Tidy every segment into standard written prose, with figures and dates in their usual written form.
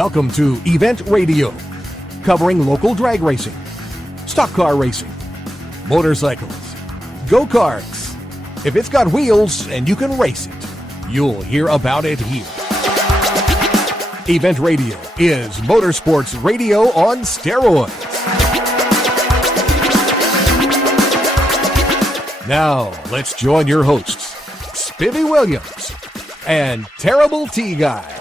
Welcome to Event Radio, covering local drag racing, stock car racing, motorcycles, go-karts. If it's got wheels and you can race it, you'll hear about it here. Event Radio is motorsports radio on steroids. Now, let's join your hosts, Spivvy Williams and Terrible T-Guy.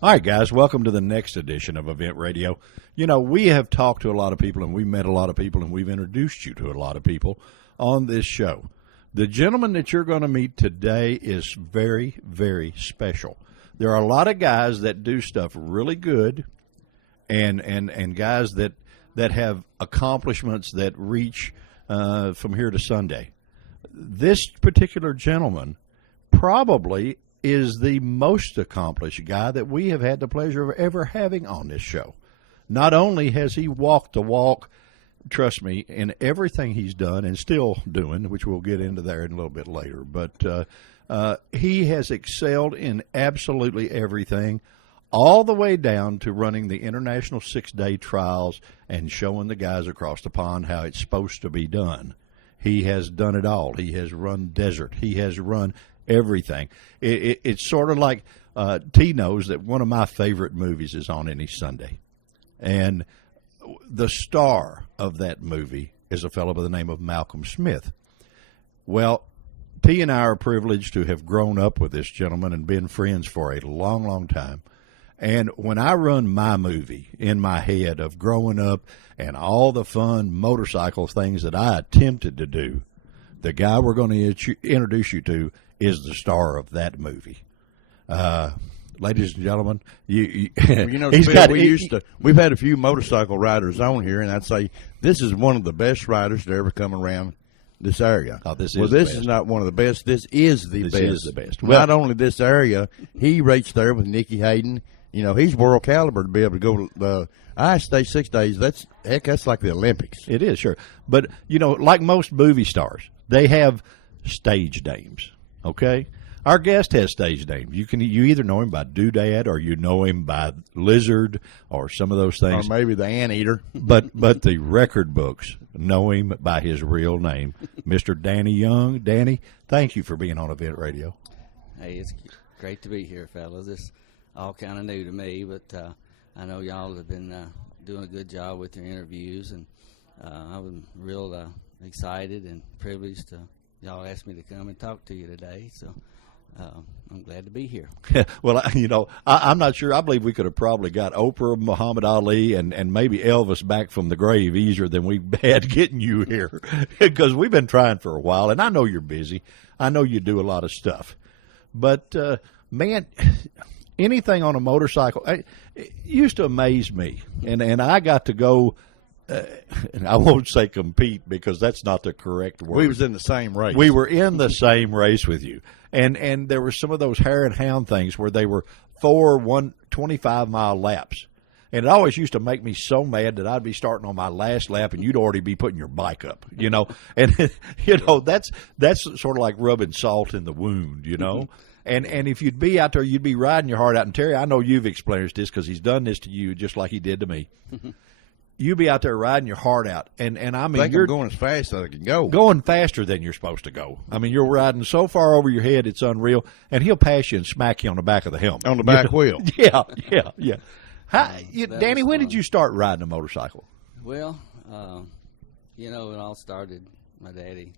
All right, guys, welcome to the next edition of Event Radio. You know, we have talked to a lot of people, and we've met a lot of people, and we've introduced you to a lot of people on this show. The gentleman that you're going to meet today is very, very special. There are a lot of guys that do stuff really good and guys that have accomplishments that reach from here to Sunday. This particular gentleman probably is the most accomplished guy that we have had the pleasure of ever having on this show. Not only has he walked the walk, trust me, in everything he's done and still doing, which we'll get into there in a little bit later, but he has excelled in absolutely everything, all the way down to running the International 6-Day Trials and showing the guys across the pond how it's supposed to be done. He has done it all. He has run desert. He has run everything. It's sort of like T knows that one of my favorite movies is on any Sunday. And the star of that movie is a fellow by the name of Malcolm Smith. Well, T and I are privileged to have grown up with this gentleman and been friends for a long, long time. And when I run my movie in my head of growing up and all the fun motorcycle things that I attempted to do, the guy we're going to introduce you to is the star of that movie. Ladies and gentlemen, you know, Bill, we've had a few motorcycle riders on here, and I'd say this is one of the best riders to ever come around this area. Oh, this is not one of the best. This is the best. This is the best. Well, not only this area, he raced there with Nicky Hayden. You know, he's world caliber to be able to go the State 6 days. That's like the Olympics. It is, sure. But, you know, like most movie stars, they have stage names. Okay, our guest has stage names. You either know him by Doodad or you know him by Lizzard or some of those things, or maybe the Anteater. but the record books know him by his real name, Mr. Danny Young. Danny, thank you for being on Event Radio. Hey, it's great to be here, fellas. It's all kind of new to me, but I know y'all have been doing a good job with your interviews, and I was real excited and privileged to. Y'all asked me to come and talk to you today, so I'm glad to be here. Well, you know, I'm not sure. I believe we could have probably got Oprah, Muhammad Ali, and maybe Elvis back from the grave easier than we've had getting you here, because we've been trying for a while, and I know you're busy. I know you do a lot of stuff. But, man, anything on a motorcycle, it used to amaze me, and I got to go – and I won't say compete because that's not the correct word. We was in the same race. We were in the same race with you. And there were some of those hare and hound things where they were 25-mile laps. And it always used to make me so mad that I'd be starting on my last lap and you'd already be putting your bike up, you know. And, you know, that's sort of like rubbing salt in the wound, you know. And if you'd be out there, you'd be riding your heart out. And, Terry, I know you've experienced this because he's done this to you just like he did to me. You be out there riding your heart out, and I mean, you're going as fast as I can go. Going faster than you're supposed to go. I mean, you're riding so far over your head, it's unreal. And he'll pass you and smack you on the back of the helmet. On the back wheel. Yeah. Danny, when did you start riding a motorcycle? Well, you know, it all started, my daddy,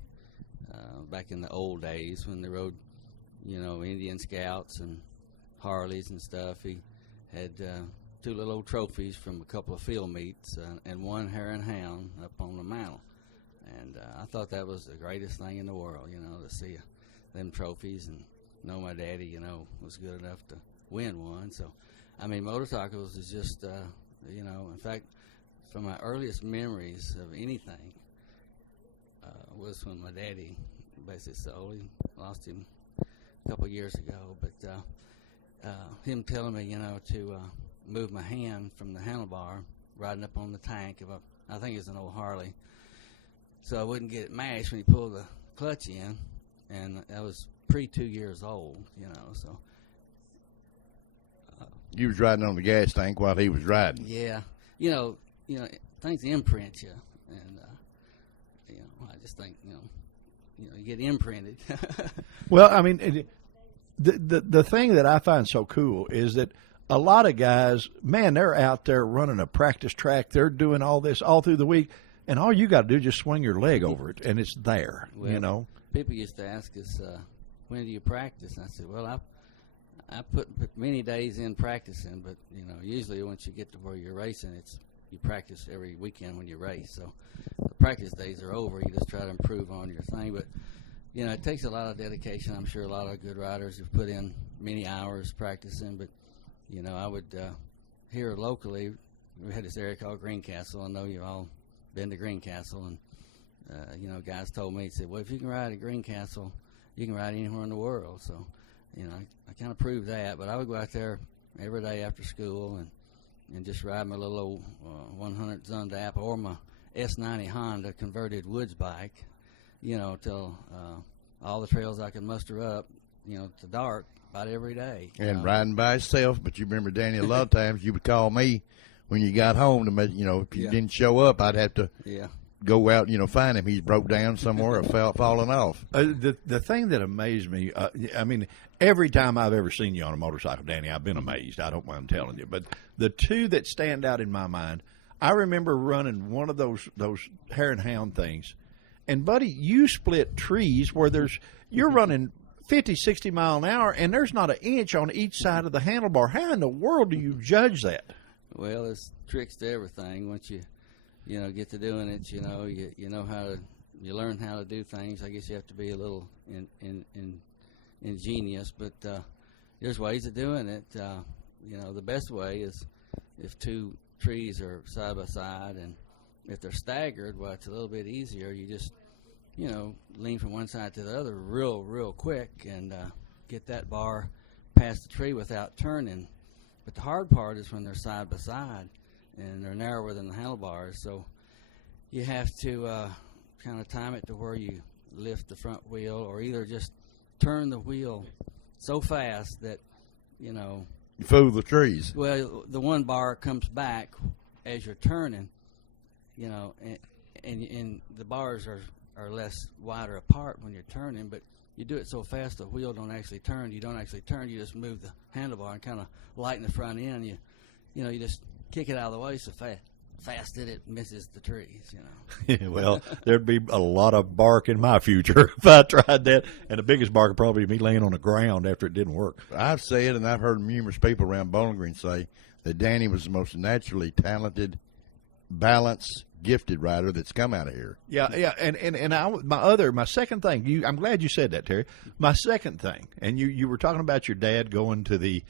back in the old days when they rode, you know, Indian Scouts and Harleys and stuff. He had two little old trophies from a couple of field meets and one hare and hound up on the mantle. And I thought that was the greatest thing in the world, you know, to see them trophies and know my daddy, you know, was good enough to win one. So, I mean, motorcycles is just, you know, in fact, from my earliest memories of anything was when my daddy basically sold. He lost him a couple of years ago, but him telling me, to move my hand from the handlebar, riding up on the tank of I think it's an old Harley, so I wouldn't get it mashed when he pulled the clutch in, and I was pre 2 years old, so. You was riding on the gas tank while he was riding. Yeah, things imprint you, and I just think you get imprinted. Well, I mean, the thing that I find so cool is that a lot of guys, man, they're out there running a practice track. They're doing all this all through the week, and all you got to do is just swing your leg over it, and it's there. Well, people used to ask us, when do you practice? And I said, well, I put many days in practicing, but usually once you get to where you're racing, you practice every weekend when you race. So the practice days are over. You just try to improve on your thing, but it takes a lot of dedication. I'm sure a lot of good riders have put in many hours practicing, but I would here locally, we had this area called Greencastle. I know you've all been to Greencastle, and guys told me, said, well, if you can ride at Greencastle, you can ride anywhere in the world. So I kind of proved that, but I would go out there every day after school and just ride my little old 100 Zundap or my S90 Honda converted woods bike, till all the trails I could muster up, to dark about every day. And riding by himself, but you remember, Danny, a lot of times you would call me when you got home to make, if you didn't show up, I'd have to go out, find him. He's broke down somewhere or fallen off. The thing that amazed me, I mean, every time I've ever seen you on a motorcycle, Danny, I've been amazed. I don't mind telling you. But the two that stand out in my mind, I remember running one of those hare and hound things. And, buddy, you split trees where you're running 50, 60 mile an hour, and there's not an inch on each side of the handlebar. How in the world do you judge that? Well, there's tricks to everything. Once you get to doing it, you learn how to do things. I guess you have to be a little ingenious, but there's ways of doing it. The best way is if two trees are side by side, and if they're staggered, well, it's a little bit easier. You just lean from one side to the other real quick and get that bar past the tree without turning. But the hard part is when they're side by side and they're narrower than the handlebars, so you have to kind of time it to where you lift the front wheel, or either just turn the wheel so fast that you fool the trees. Well, the one bar comes back as you're turning, and the bars are less wider apart when you're turning, but you do it so fast the wheel don't actually turn. You don't actually turn. You just move the handlebar and kind of lighten the front end. You just kick it out of the way so fast that it misses the trees. Well, there'd be a lot of bark in my future if I tried that, and the biggest bark would probably be laying on the ground after it didn't work. I've said, and I've heard numerous people around Bowling Green say that Danny was the most naturally talented, balanced, gifted rider that's come out of here. Yeah, and my second thing, I'm glad you said that, Terry. My second thing, and you were talking about your dad going to the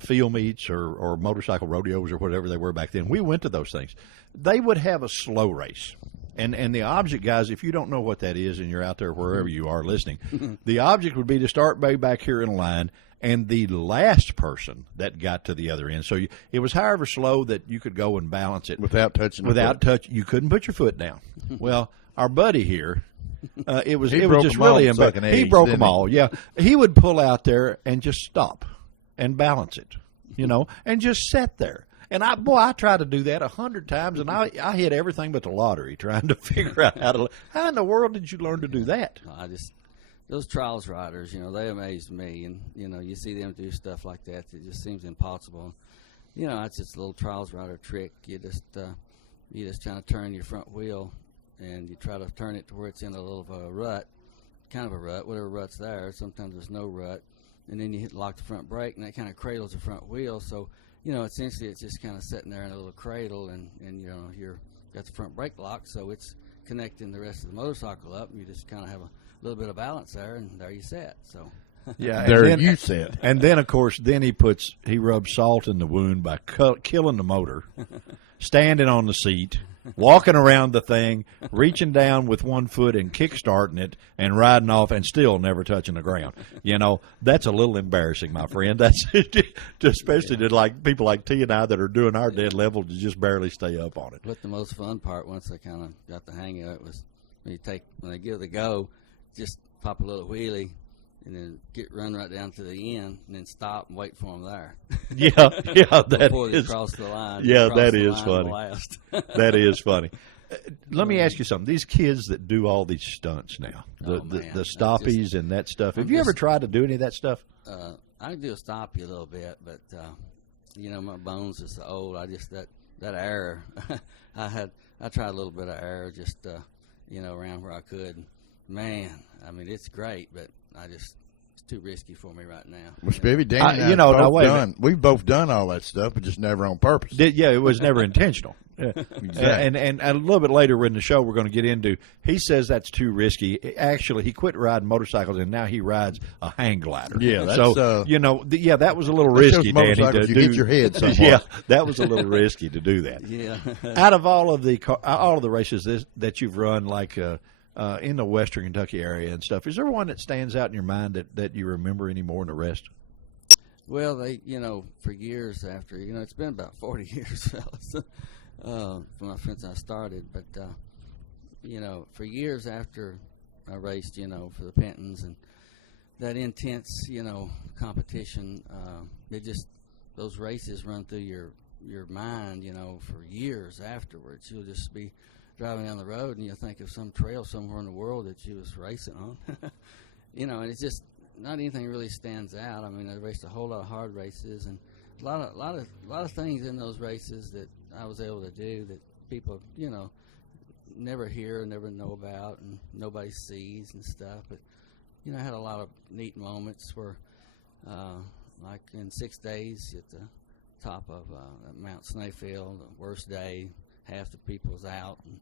field meets or motorcycle rodeos or whatever they were back then. We went to those things. They would have a slow race. And the object, guys, if you don't know what that is and you're out there wherever you are listening, the object would be to start way back here in a line, and the last person that got to the other end. So it was however slow that you could go and balance it. Without touching you couldn't put your foot down. Well, our buddy here, it was just really embarrassing. He broke them all, yeah. He would pull out there and just stop and balance it, and just sit there. And I tried to do that 100 times, and I hit everything but the lottery trying to figure out how in the world did you learn to do that? Those trials riders, they amazed me, and you see them do stuff like that. It just seems impossible. It's just a little trials rider trick. You just trying to turn your front wheel, and you try to turn it to where it's in a little of a rut, kind of a rut, whatever rut's there. Sometimes there's no rut, and then you lock the front brake, and that kind of cradles the front wheel. So essentially it's just kind of sitting there in a little cradle, and you're got the front brake locked, so it's connecting the rest of the motorcycle up, and you just kind of have a little bit of balance there, and there you sit. So yeah, there you sit. And then of course he rubs salt in the wound by killing the motor, standing on the seat, walking around the thing, reaching down with one foot and kickstarting it and riding off and still never touching the ground. You know, that's a little embarrassing, my friend. That's especially to like people like T and I that are doing our dead level to just barely stay up on it. But the most fun part, once I kind of got the hang of it, was when they give the go, just pop a little wheelie and then run right down to the end and then stop and wait for them there. Yeah, that before they is cross the line. Yeah, Cross that the is line funny. last. That is funny. Let me ask you something. These kids that do all these stunts now, Oh, the man. stoppies and that stuff. Have I'm you ever just- tried to do any of that stuff? I do a stoppie a little bit, but you know, my bones is so old. I just that air. I tried a little bit of air just you know, around where I could. Man, I mean, it's great, but it's too risky for me right now. Well, Spivvy, Danny, and I you know, now both wait a minute. we've both done all that stuff, but just never on purpose. Yeah, it was never intentional. Yeah. Exactly. And a little bit later in the show, we're going to get into. He says that's too risky. Actually, he quit riding motorcycles and now he rides a hang glider. Yeah, that's, so you know, that was a little That's risky, those Danny. motorcycles To you do, hit your head somewhere. Yeah, that was a little risky to do that. Yeah. Out of all of the races that you've run, like in the Western Kentucky area and stuff, is there one that stands out in your mind that you remember any more than the rest? Well, they, you know, for years after, you know, it's been about 40 years, fellas, since I started. But, you know, for years after I raced, you know, for the Pentons and that intense, you know, competition, those races run through your mind, you know, for years afterwards. You'll just be driving down the road and you'll think of some trail somewhere in the world that you was racing on. You know, and it's just not anything really stands out. I mean, I raced a whole lot of hard races and a lot of things in those races that I was able to do that people, you know, never hear, never know about, and nobody sees and stuff. But you know, I had a lot of neat moments where, like in 6 days at the top of Mount Snæfell, the worst day, half the people was out and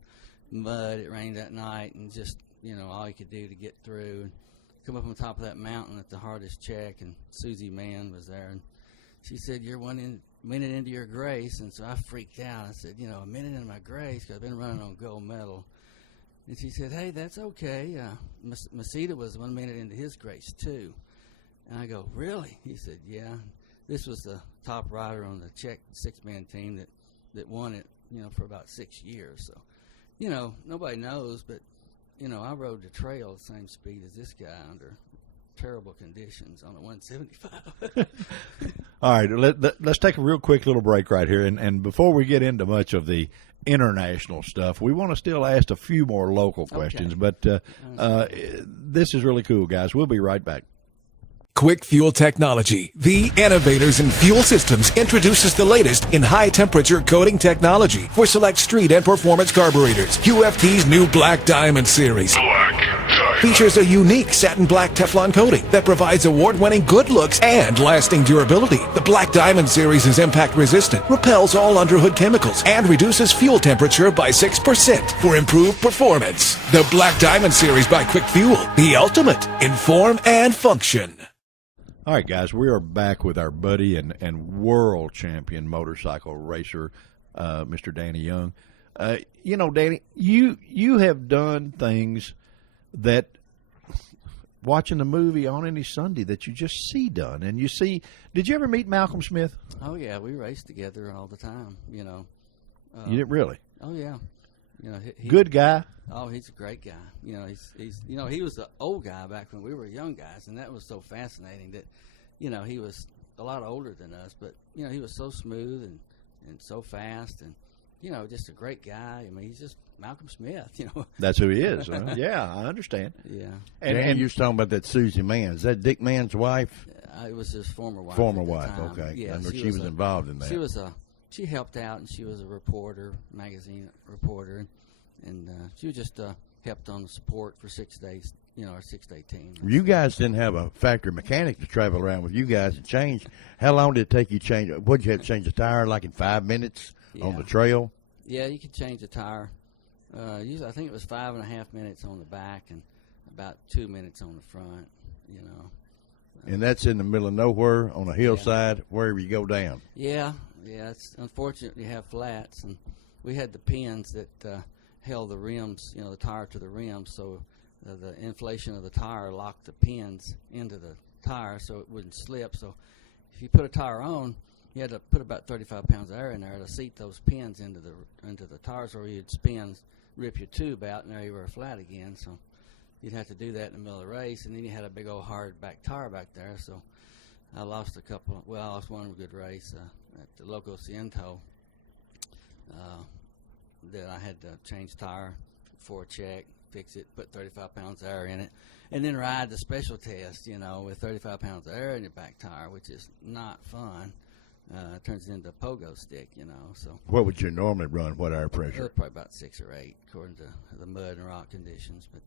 mud. It rained that night, and just, you know, all you could do to get through. And come up on top of that mountain at the hardest check, and Susie Mann was there, and she said, "You're minute into your grace." And so I freaked out. I said, "You know, a minute into my grace, because I've been running on gold medal." And she said, "Hey, that's okay. Masita was 1 minute into his grace too." And I go, "Really?" He said, "Yeah." This was the top rider on the Czech 6-man team that won it, you know, for about 6 years. So, you know, nobody knows, but you know, I rode the trail at the same speed as this guy under terrible conditions on a 175. All right, let's take a real quick little break right here. And before we get into much of the international stuff, we want to still ask a few more local questions. Okay. But this is really cool, guys. We'll be right back. Quick Fuel Technology, the innovators in fuel systems, introduces the latest in high-temperature coating technology for select street and performance carburetors. QFT's new Black Diamond series features a unique satin black Teflon coating that provides award-winning good looks and lasting durability. The Black Diamond series is impact-resistant, repels all underhood chemicals, and reduces fuel temperature by 6% for improved performance. The Black Diamond series by Quick Fuel, the ultimate in form and function. All right, guys, we are back with our buddy and world champion motorcycle racer, Mr. Danny Young. You know, Danny, you have done things that watching the movie on any Sunday that you just see done. And you see, did you ever meet Malcolm Smith? Oh yeah, we raced together all the time. You know. You didn't really? Oh yeah. You know, Good guy. Oh, he's a great guy. You know, he's you know, he was the old guy back when we were young guys, and that was so fascinating that, you know, he was a lot older than us, but you know, he was so smooth and so fast, and you know, just a great guy. I mean, he's just Malcolm Smith. You know, That's who he is. Huh? Yeah, I understand. yeah. And you was talking about that Susie Mann. Is that Dick Mann's wife? It was his former wife. Former at the wife, time. okay. Yeah, I know she was involved in that. She helped out, and she was a reporter, magazine reporter, and she was just helped on the support for 6 days. You know, our 6-day team. You guys didn't have a factory mechanic to travel around with you guys and change. How long did it take you to change? What did you have to change the tire like in 5 minutes on the trail? Yeah, you could change the tire. Usually, I think it was 5.5 minutes on the back and about 2 minutes on the front. You know. And that's in the middle of nowhere on a hillside, wherever you go down. Yeah, Yeah, it's unfortunate you have flats, and we had the pins that held the rims, the tire to the rims, so the inflation of the tire locked the pins into the tire so it wouldn't slip. So if you put a tire on, you had to put about 35 pounds of air in there to seat those pins into the tires, or you'd spin, rip your tube out, and there you were flat again. So you'd have to do that in the middle of the race, and then you had a big old hard back tire back there. So I lost I lost one good race at the Loco Ciento that I had to change tire for a check, fix it, put 35 pounds of air in it, and then ride the special test, with 35 pounds of air in your back tire, which is not fun. It turns into a pogo stick, So What would you normally run? What air pressure? Probably about 6 or 8, according to the mud and rock conditions. But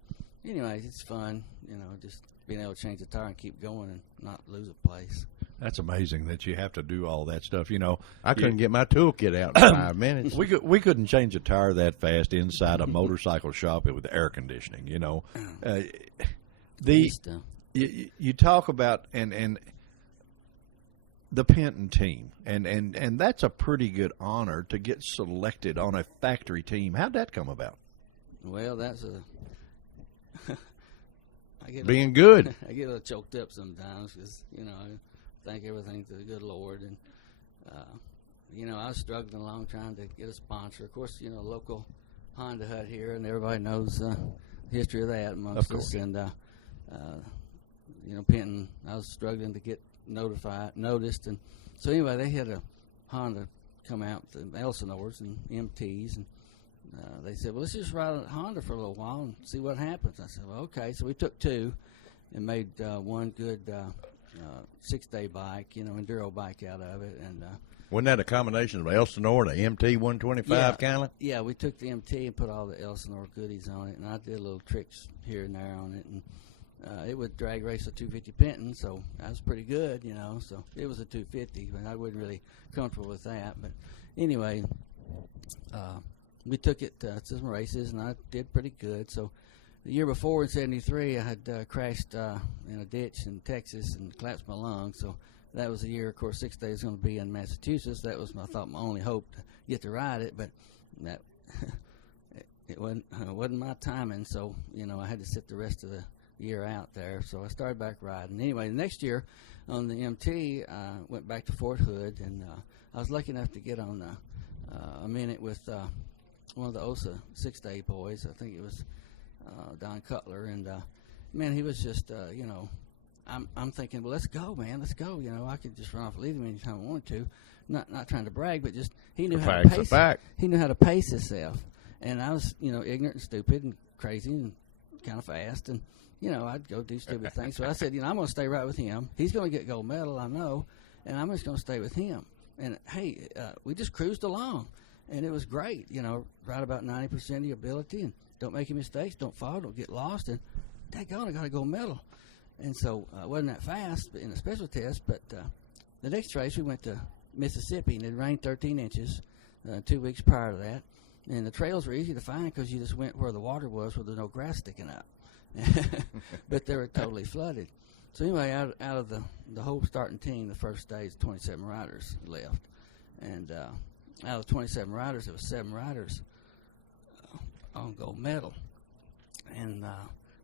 anyway, it's fun, just being able to change the tire and keep going and not lose a place. That's amazing that you have to do all that stuff. I couldn't get my toolkit out in 5 minutes. We couldn't change a tire that fast inside a motorcycle shop with air conditioning. You talk about and the Penton team, and that's a pretty good honor to get selected on a factory team. How'd that come about? Well, that's being good. I get a little choked up sometimes because I thank everything to the good Lord, and I was struggling along trying to get a sponsor. Of course, local Honda Hut here, and everybody knows the history of that amongst us. And Penton, I was struggling to get noticed, and so anyway, they had a Honda come out, the Elsinores and MTs, and they said, well, let's just ride a Honda for a little while and see what happens. I said, well, okay. So we took 2 and made one good 6-day bike, enduro bike out of it. And wasn't that a combination of Elsinore and the MT 125 kind of? Yeah, we took the MT and put all the Elsinore goodies on it, and I did little tricks here and there on it, and it would drag race a 250 Penton, so that was pretty good, So it was a 250, but I wasn't really comfortable with that. But anyway, we took it to some races, and I did pretty good. So the year before in '73, I had crashed in a ditch in Texas and collapsed my lung. So that was the year. Of course, 6 days going to be in Massachusetts. That was, I thought, my only hope to get to ride it, but that it wasn't my timing. So I had to sit the rest of the year out there. So I started back riding. Anyway, the next year on the MT, I went back to Fort Hood, and I was lucky enough to get on a minute with one of the OSA 6-day boys. I think it was Don Cutler, and man, he was just I'm thinking, well, let's go, man, let's go. I could just run off and leave him anytime I wanted to. Not trying to brag, but just he knew how to pace. He knew how to pace himself, and I was ignorant and stupid and crazy and kind of fast, and I'd go do stupid things. So I said, I'm going to stay right with him. He's going to get gold medal, I know, and I'm just going to stay with him. And hey, we just cruised along. And it was great, right about 90% of your ability, and don't make any mistakes, don't fall, don't get lost, and daggone, I got a gold medal. And so it wasn't that fast in the special test, but the next race we went to Mississippi, and it rained 13 inches 2 weeks prior to that. And the trails were easy to find because you just went where the water was where there's no grass sticking up. But they were totally flooded. So anyway, out of the whole starting team, the first day, 27 riders left. And out of 27 riders, there was 7 riders on gold medal. And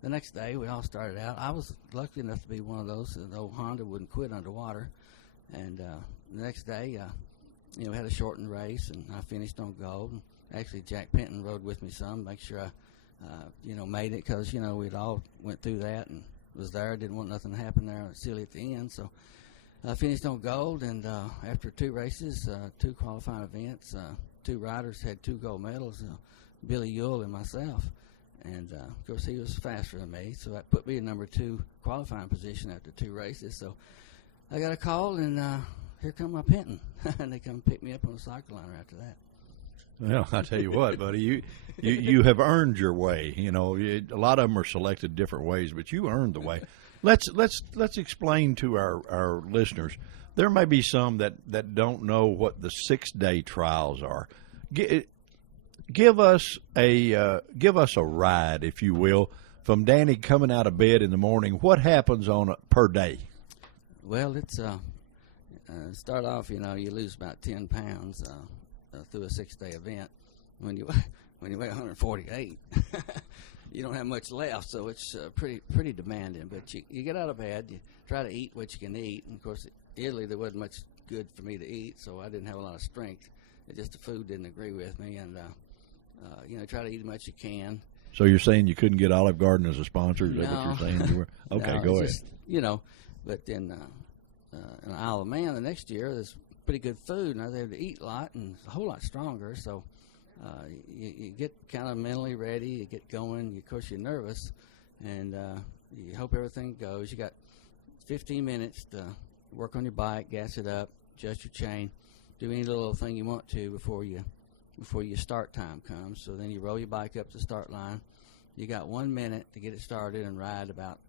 the next day, we all started out. I was lucky enough to be one of those. The old Honda wouldn't quit underwater. And the next day, we had a shortened race, and I finished on gold. And actually, Jack Penton rode with me some, make sure I, made it, because we'd all went through that and was there. Didn't want nothing to happen there silly at the end. So I finished on gold, and after 2 races, 2 qualifying events, 2 riders had 2 gold medals, Billy Yule and myself. And, of course, he was faster than me, so that put me in number 2 qualifying position after 2 races. So I got a call, and here come my Penton. And they come pick me up on the cycle liner after that. Well, I tell you what, buddy, you have earned your way. A lot of them are selected different ways, but you earned the way. Let's explain to our listeners. There may be some that don't know what the 6-day trials are. Give us a ride, if you will, from Danny coming out of bed in the morning. What happens per day? Well, it's start off, you lose about 10 pounds through a 6-day event. When you weigh 148, you don't have much left, so it's pretty demanding. But you get out of bed, you try to eat what you can eat. And of course, Italy there wasn't much good for me to eat, so I didn't have a lot of strength. It just the food didn't agree with me, and try to eat as much as you can. So you're saying you couldn't get Olive Garden as a sponsor? Is that No. what you're saying? You were? Okay, go ahead. Just, but then in Isle of Man the next year, there's pretty good food, and I was able to eat a lot and a whole lot stronger. So you get kind of mentally ready, you get going. Of course, you're nervous, and you hope everything goes. You got 15 minutes to work on your bike, gas it up, adjust your chain, do any little thing you want to before your start time comes. So then you roll your bike up to the start line. You got 1 minute to get it started and ride about,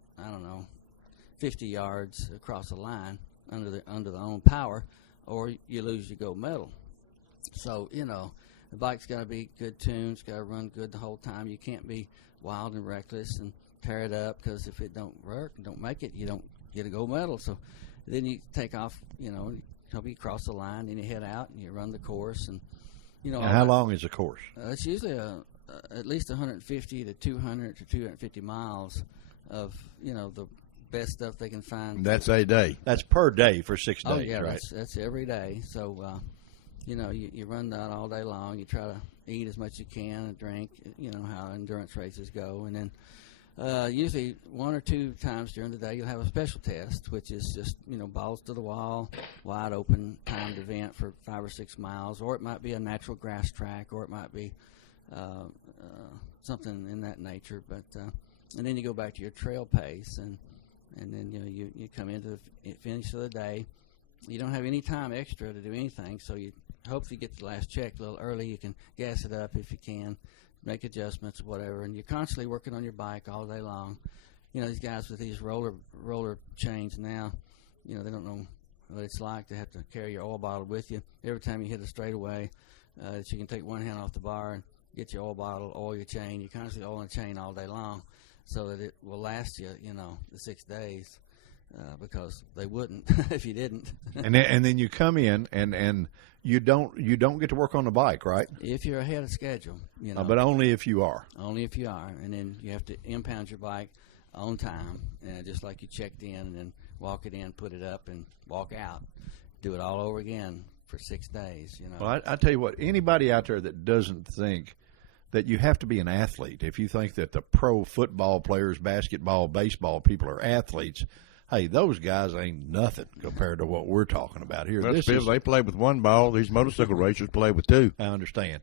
50 yards across the line under the own power, or you lose your gold medal. So, the bike's got to be good tuned. It's got to run good the whole time. You can't be wild and reckless and tear it up, because if it don't work, don't make it, you don't get a gold medal. So then you take off, hope you cross the line, then you head out and you run the course. And Now, how long is the course? It's usually at least 150 to 200 to 250 miles of the best stuff they can find. That's a day. That's per day for 6 days, oh yeah, right? That's every day. So you run that all day long. You try to eat as much as you can and drink. How endurance races go, and then usually 1 or 2 times during the day you'll have a special test, which is just balls to the wall, wide open timed event for 5 or 6 miles, or it might be a natural grass track, or it might be something in that nature. But and then you go back to your trail pace, and then you come into the finish of the day. You don't have any time extra to do anything, so you hopefully get the last check a little early. You can gas it up if you can, make adjustments or whatever, and you're constantly working on your bike all day long. These guys with these roller chains now, they don't know what it's like to have to carry your oil bottle with you every time you hit a straightaway. That you can take one hand off the bar and get your oil bottle, oil your chain. You're constantly oiling the chain all day long, so that it will last you, the 6 days, because they wouldn't if you didn't. and then you come in and you don't get to work on the bike, right? If you're ahead of schedule, but only if you are. Only if you are, and then you have to impound your bike on time, just like you checked in, and then walk it in, put it up, and walk out. Do it all over again for 6 days. Well, I tell you what, anybody out there that doesn't think that you have to be an athlete, if you think that the pro football players, basketball, baseball people are athletes, hey, those guys ain't nothing compared to what we're talking about here. They play with one ball. These motorcycle racers play with 2. I understand,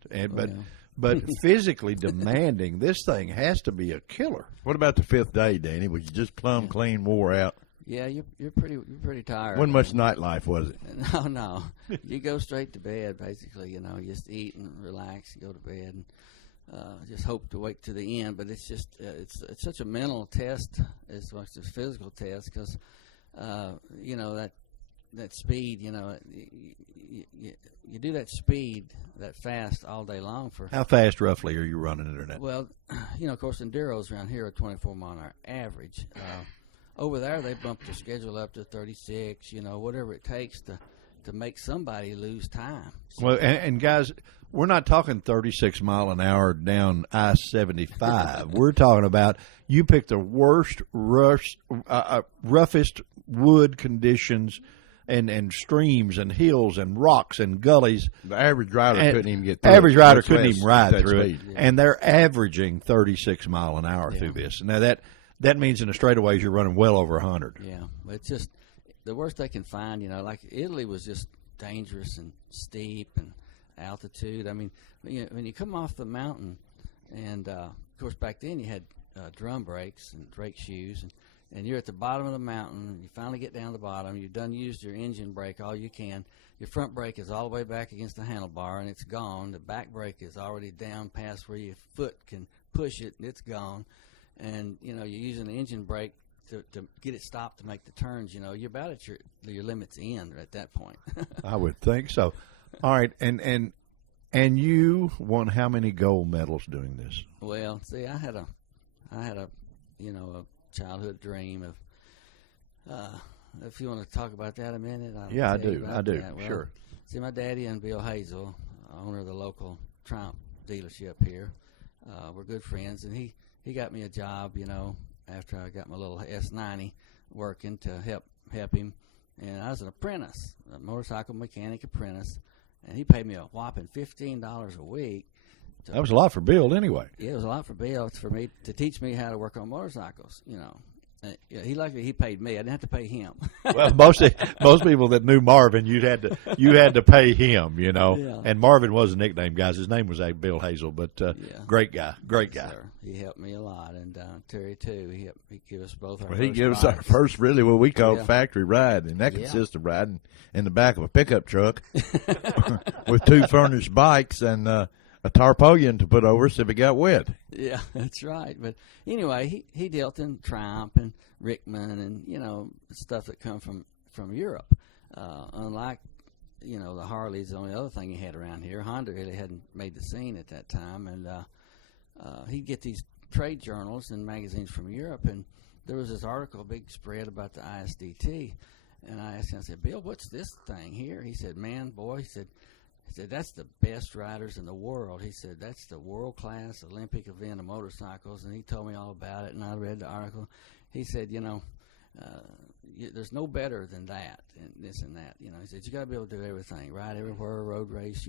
but physically demanding, this thing has to be a killer. What about the 5th day, Danny? Was you just plumb clean wore out? Yeah, you're pretty tired. Wasn't much nightlife, was it? No. You go straight to bed, basically. You just eat and relax, and go to bed, and just hope to wait to the end. But it's just it's such a mental test as much as a physical test, because that speed. You do that speed that fast all day long for. How fast roughly are you running internet? Well, of course, enduros around here are 24 mile an hour average. Over there, they bumped their schedule up to 36. Whatever it takes to make somebody lose time. So, well, and guys, we're not talking 36 mile an hour down I-75. We're talking about you pick the worst, roughest wood conditions and streams and hills and rocks and gullies. The average rider couldn't even get through. Average rider couldn't even ride through it. Yeah. And they're averaging 36 mile an hour through this. Now, that means in the straightaways you're running well over 100. Yeah, but it's just the worst they can find. Like Italy was just dangerous and steep and altitude. I mean, when you come off the mountain, and of course back then you had drum brakes and brake shoes, and you're at the bottom of the mountain, and you finally get down to the bottom. You've used your engine brake all you can. Your front brake is all the way back against the handlebar, and it's gone. The back brake is already down past where your foot can push it, and it's gone. And you're using the engine brake to get it stopped to make the turns. You're about at your limit's end at that point. I would think so. All right, and you won how many gold medals doing this? Well, see, I had a childhood dream of if you want to talk about that a minute. Yeah, I tell you do. about I do. that. Well, Sure. See, my daddy and Bill Hazel, owner of the local Triumph dealership here, we're good friends, and he got me a job, after I got my little S90 working to help him. And I was an apprentice, a motorcycle mechanic apprentice, and he paid me a whopping $15 a week. That was a lot for Bill anyway. Yeah, it was a lot for Bill. It's for me to teach me how to work on motorcycles, He paid me. I didn't have to pay him. Well, most people that knew Marvin, you had to pay him, Yeah. And Marvin was a nickname, guys. His name was Bill Hazel, but great guy. Sir. He helped me a lot, and Terry too. He gave us both our. Well, first he gave us our bikes. first, really, what we call Yeah. factory ride, and that Yeah. consists of riding in the back of a pickup truck with 2 furnished bikes and a tarpaulin to put over us if it got wet. Yeah, that's right. But anyway, he dealt in Triumph and Rickman and stuff that come from Europe. Unlike the Harleys, the only other thing he had around here. Honda really hadn't made the scene at that time, and he'd get these trade journals and magazines from Europe, and there was this article, a big spread about the ISDT, and I asked him, I said, Bill, what's this thing here? He said, man, boy, he said, that's the best riders in the world. He said, that's the world-class Olympic event of motorcycles, and he told me all about it, and I read the article. He said, there's no better than that, and this and that. He said, you got to be able to do everything, ride everywhere, road race,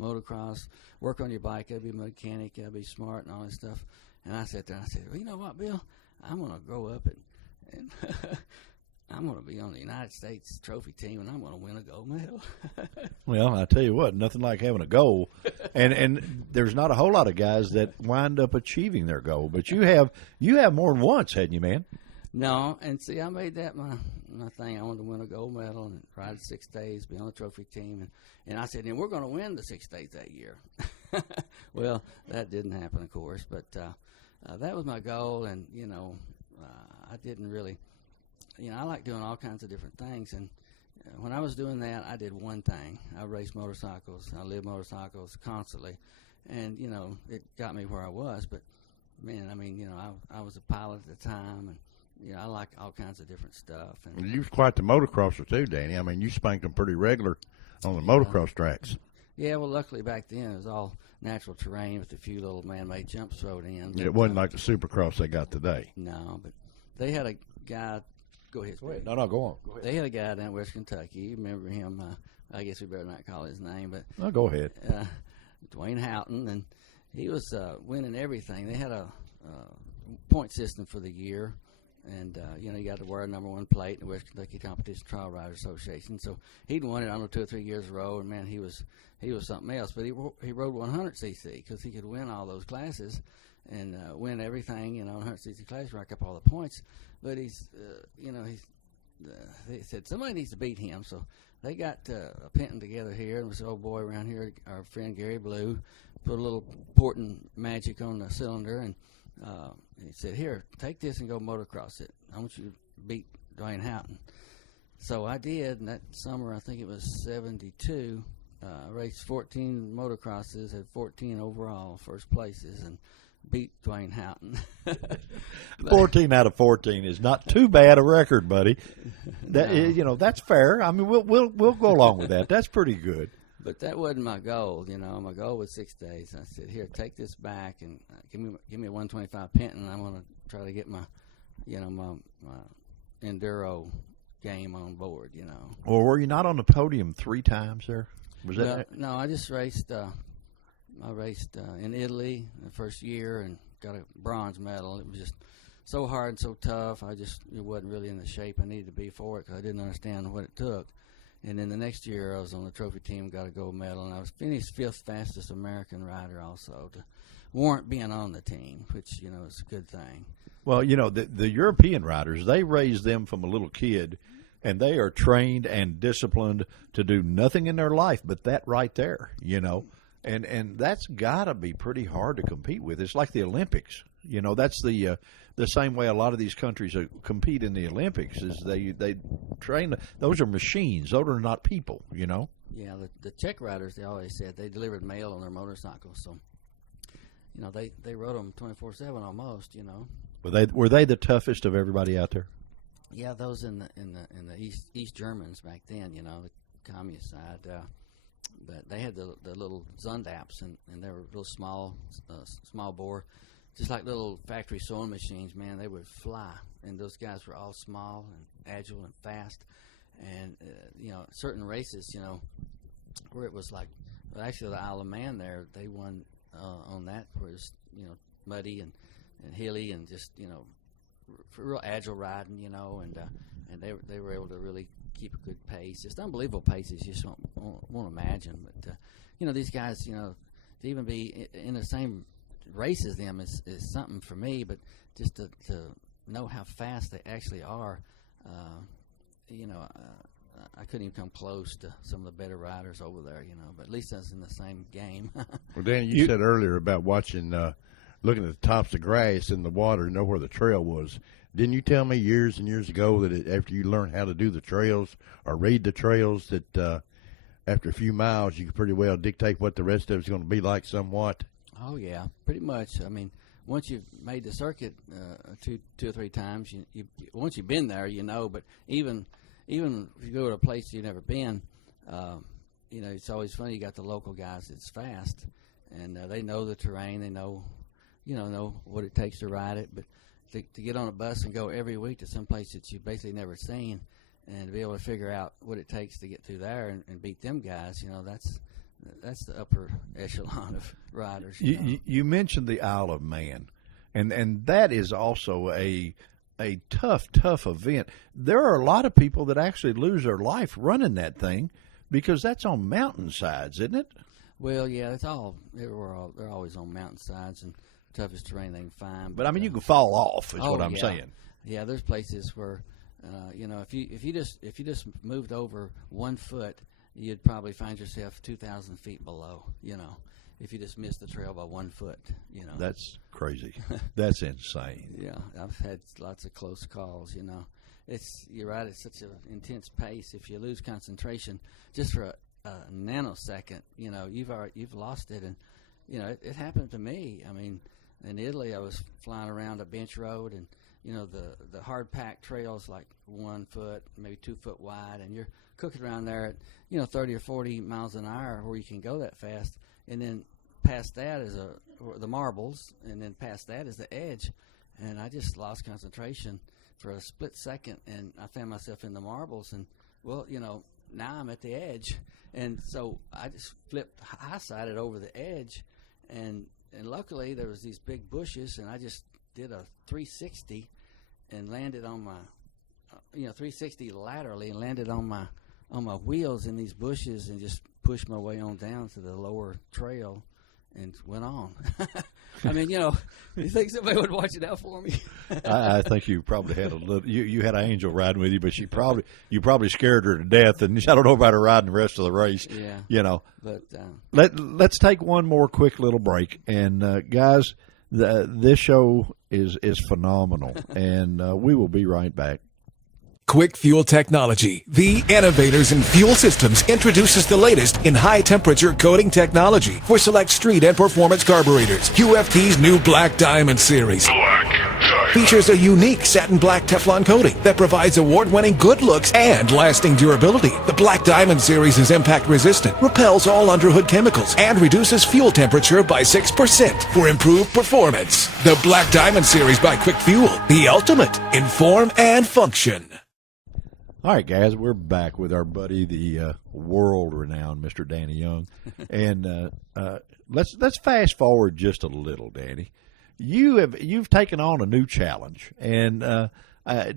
motocross, work on your bike, got to be a mechanic, got to be smart and all that stuff. And I sat there and I said, well, you know what, Bill? I'm going to grow up and I'm going to be on the United States trophy team, and I'm going to win a gold medal. Well, I tell you what, nothing like having a goal, and there's not a whole lot of guys that wind up achieving their goal. But you have more than once, hadn't you, man? No, and see, I made that my thing. I wanted to win a gold medal and ride 6 days, be on the trophy team, and I said, and we're going to win the 6 days that year. Well, that didn't happen, of course, but that was my goal, and I didn't really. I like doing all kinds of different things, and when I was doing that, I did one thing. I raced motorcycles. I lived motorcycles constantly, and, it got me where I was. But, man, I was a pilot at the time, and, I like all kinds of different stuff. And Well, you was quite the motocrosser, too, Danny. You spanked them pretty regular on the motocross tracks. Yeah, well, luckily back then it was all natural terrain with a few little man-made jumps thrown in. It wasn't like the supercross they got today. No, but they had a guy. Go ahead. No, go on. Go ahead. They had a guy down in West Kentucky. You remember him? I guess we better not call his name, but No, go ahead. Dwayne Houghton, and he was winning everything. They had a point system for the year, and you got to wear a number 1 plate in the West Kentucky Competition Trial Riders Association. So he'd won it, I don't know, 2 or 3 years in a row, and man, he was something else. But he rode 100cc because he could win all those classes and win everything, 100cc class, rack up all the points. But they said somebody needs to beat him, so they got a Penton together here, and this old boy around here, our friend Gary Blue, put a little porting magic on the cylinder, and he said, here, take this and go motocross it. I want you to beat Dwayne Houghton. So I did, and that summer, I think it was 72, raced 14 motocrosses, had 14 overall first places, and beat Dwayne Houghton. 14 out of 14 is not too bad a record, buddy. That that's fair. We'll go along with that. That's pretty good. But that wasn't my goal. My goal was 6 days. I said, here, take this back and give me a 125 Penton. I'm going to try to get my enduro game on board. Well, were you not on the podium 3 times there? Was that? No, I just raced. I raced in Italy the first year and got a bronze medal. It was just so hard and so tough. I just wasn't really in the shape I needed to be for it because I didn't understand what it took. And then the next year I was on the trophy team, got a gold medal, and I was finished 5th fastest American rider also to warrant being on the team, which, is a good thing. Well, the European riders, they raise them from a little kid, and they are trained and disciplined to do nothing in their life but that right there, And that's got to be pretty hard to compete with. It's like the Olympics. That's the same way a lot of these countries compete in the Olympics is they train. Those are machines. Those are not people, Yeah, the Czech riders, they always said they delivered mail on their motorcycles. So, they rode them 24/7 almost, Were they the toughest of everybody out there? Yeah, those in the East Germans back then, you know, the communist side, but they had the little Zundaps, and they were real small bore, just like little factory sewing machines. Man, they would fly, and those guys were all small and agile and fast, and you know, certain races, you know, where it was like, well, actually the Isle of Man there, they won on that, where it was, you know, muddy and hilly and just, you know, real agile riding, you know, and they were able to really keep a good pace. Just unbelievable paces you just won't imagine. But you know, these guys, you know, to even be in the same race as them is something for me. But just to know how fast they actually are, you know, I couldn't even come close to some of the better riders over there, you know. But at least I was in the same game. Well, Danny, you said earlier about watching, looking at the tops of grass in the water to know where the trail was. Didn't you tell me years and years ago that after you learned how to do the trails or read the trails, that after a few miles you could pretty well dictate what the rest of it's going to be like somewhat? Oh, yeah, pretty much. I mean, once you've made the circuit two or three times, you once you've been there, you know. But even if you go to a place you've never been, you know, it's always funny. You got the local guys that's fast, and they know the terrain. They know what it takes to ride it. But to get on a bus and go every week to some place that you've basically never seen, and to be able to figure out what it takes to get through there and beat them guys, you know, that's the upper echelon of riders. You mentioned the Isle of Man, and that is also a tough event. There are a lot of people that actually lose their life running that thing because that's on mountainsides, isn't it? Well, yeah, they're always on mountainsides and toughest terrain they can find. But I mean, you can fall off, is what I'm yeah. saying. Yeah, there's places where, you know, if you just moved over 1 foot, you'd probably find yourself 2,000 feet below. You know, if you just missed the trail by 1 foot. You know, that's crazy. That's insane. Yeah, I've had lots of close calls. You know, you're right. It's such an intense pace. If you lose concentration just for a nanosecond, you know, you've lost it. And you know, it happened to me. I mean, in Italy, I was flying around a bench road, and you know, the hard packed trails like 1 foot, maybe 2 foot wide, and you're cooking around there at, you know, 30 or 40 miles an hour where you can go that fast. And then past that is the marbles, and then past that is the edge. And I just lost concentration for a split second, and I found myself in the marbles. And well, you know, now I'm at the edge, and so I just flipped high-sided over the edge, and luckily there was these big bushes, and I just did a 360 and landed on my, 360 laterally, and landed on my wheels in these bushes, and just pushed my way on down to the lower trail and went on. I mean, you know, you think somebody would watch it out for me? I think you probably had a little. You had an angel riding with you, but you probably scared her to death, and I don't know about her riding the rest of the race. Yeah, you know. But let's take one more quick little break, and guys, this show is phenomenal, and we will be right back. Quick Fuel Technology, the innovators in fuel systems, introduces the latest in high-temperature coating technology for select street and performance carburetors. QFT's new Black Diamond series features a unique satin black Teflon coating that provides award-winning good looks and lasting durability. The Black Diamond series is impact-resistant, repels all underhood chemicals, and reduces fuel temperature by 6% for improved performance. The Black Diamond series by Quick Fuel, the ultimate in form and function. All right, guys, we're back with our buddy, the world-renowned Mr. Danny Young, and let's fast forward just a little, Danny. You've taken on a new challenge, and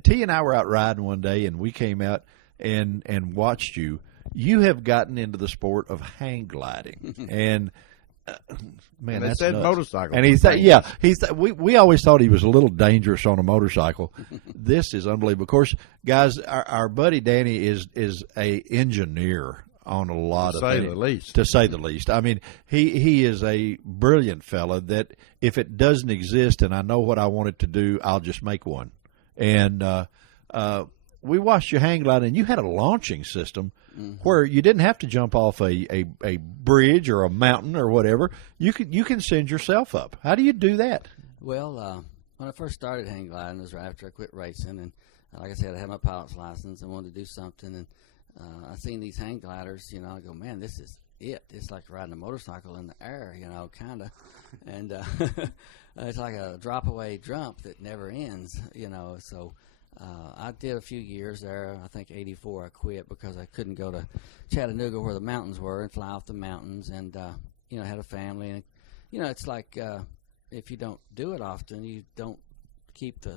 T and I were out riding one day, and we came out and watched you. You have gotten into the sport of hang gliding, and man, that's nuts. Motorcycle. And we always thought he was a little dangerous on a motorcycle. This is unbelievable. Of course, guys, our buddy Danny is a engineer on a lot of things. To say the least. I mean, he is a brilliant fella that if it doesn't exist and I know what I want it to do, I'll just make one. And we watched you hang glide, and you had a launching system where you didn't have to jump off a bridge or a mountain or whatever. You can send yourself up. How do you do that? Well, when I first started hang gliding, it was right after I quit racing, and like I said, I had my pilot's license. I wanted to do something, and I seen these hang gliders. I go, man, this is it. It's like riding a motorcycle in the air, kind of, and it's like a drop away jump that never ends, So I did a few years there. I think '84 I quit because I couldn't go to Chattanooga where the mountains were and fly off the mountains, and I had a family, and it's like if you don't do it often, you don't keep the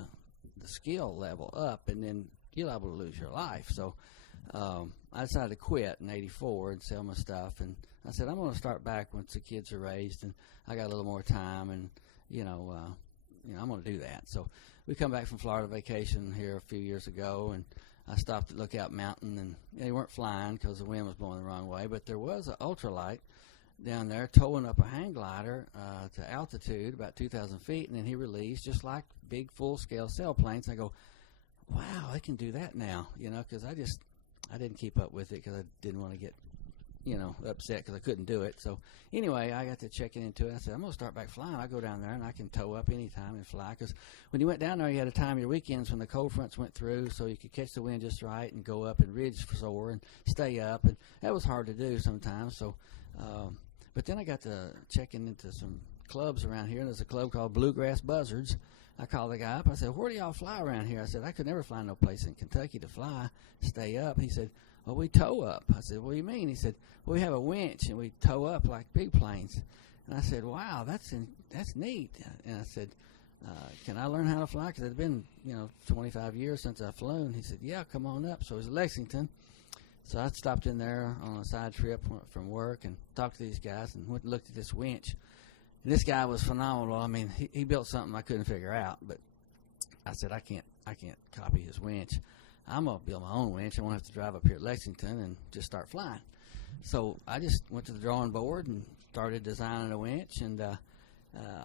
skill level up, and then you're liable to lose your life. So I decided to quit in '84 and sell my stuff, and I said I'm going to start back once the kids are raised and I got a little more time, and I'm going to do that. So we come back from Florida vacation here a few years ago, and I stopped at Lookout Mountain, and they weren't flying because the wind was blowing the wrong way, but there was an ultralight down there towing up a hang glider to altitude about 2,000 feet, and then he released just like big full-scale sailplanes. I go, wow, they can do that now, because I didn't keep up with it because I didn't want to get, upset because I couldn't do it. So anyway, I got to checking into it. I said, I'm going to start back flying. I'll go down there, and I can tow up anytime and fly, because when you went down there, you had to time your weekends when the cold fronts went through so you could catch the wind just right and go up and ridge soar and stay up, and that was hard to do sometimes. So but then I got to checking into some clubs around here, and there's a club called Bluegrass Buzzards. I called the guy up. I said, where do y'all fly around here? I said, I could never find no place in Kentucky to fly, stay up. He said, well, we tow up. I said, what do you mean? He said, well, we have a winch, and we tow up like big planes. And I said, wow, that's neat. And I said, can I learn how to fly? Because it's been, 25 years since I've flown. He said, yeah, come on up. So it was Lexington. So I stopped in there on a side trip from work and talked to these guys and went and looked at this winch. And this guy was phenomenal. I mean, he built something I couldn't figure out. But I said, I can't copy his winch. I'm going to build my own winch. I won't have to drive up here at Lexington and just start flying. So I just went to the drawing board and started designing a winch. And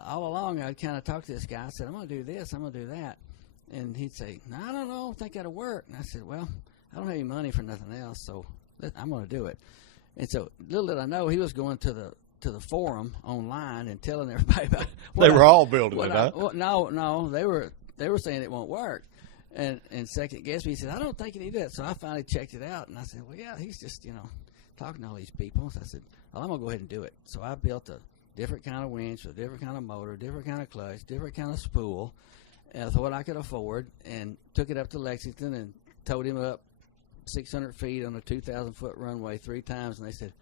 all along, I'd kind of talk to this guy. I said, I'm going to do this, I'm going to do that. And he'd say, no, I don't know, I think that'll work. And I said, well, I don't have any money for nothing else, so I'm going to do it. And so little did I know, he was going to the forum online and telling everybody about they were all building it, huh? No, they were saying it won't work. And second guess me, he said, I don't think it did. So I finally checked it out, and I said, well, yeah, he's just, talking to all these people. So I said, well, I'm going to go ahead and do it. So I built a different kind of winch, a different kind of motor, different kind of clutch, different kind of spool, for what I could afford, and took it up to Lexington and towed him up 600 feet on a 2,000-foot runway 3 times, and they said,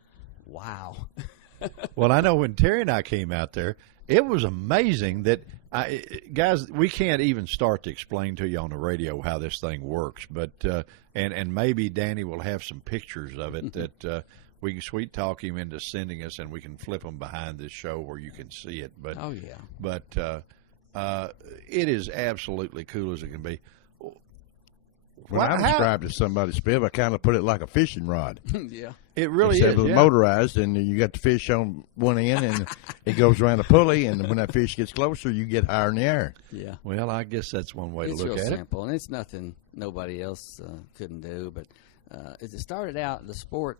wow. Well, I know when Terry and I came out there, it was amazing that, guys, we can't even start to explain to you on the radio how this thing works, but and maybe Danny will have some pictures of it that we can sweet talk him into sending us, and we can flip them behind this show where you can see it. But oh yeah, but it is absolutely cool as it can be. When I described it to somebody, Spiv, I kind of put it like a fishing rod. Yeah. It really Except is. it was motorized, and you got the fish on one end, and it goes around a pulley, and when that fish gets closer, you get higher in the air. Yeah. Well, I guess that's one way It's to look real at simple, and it's nothing nobody else couldn't do. But as it started out, the sport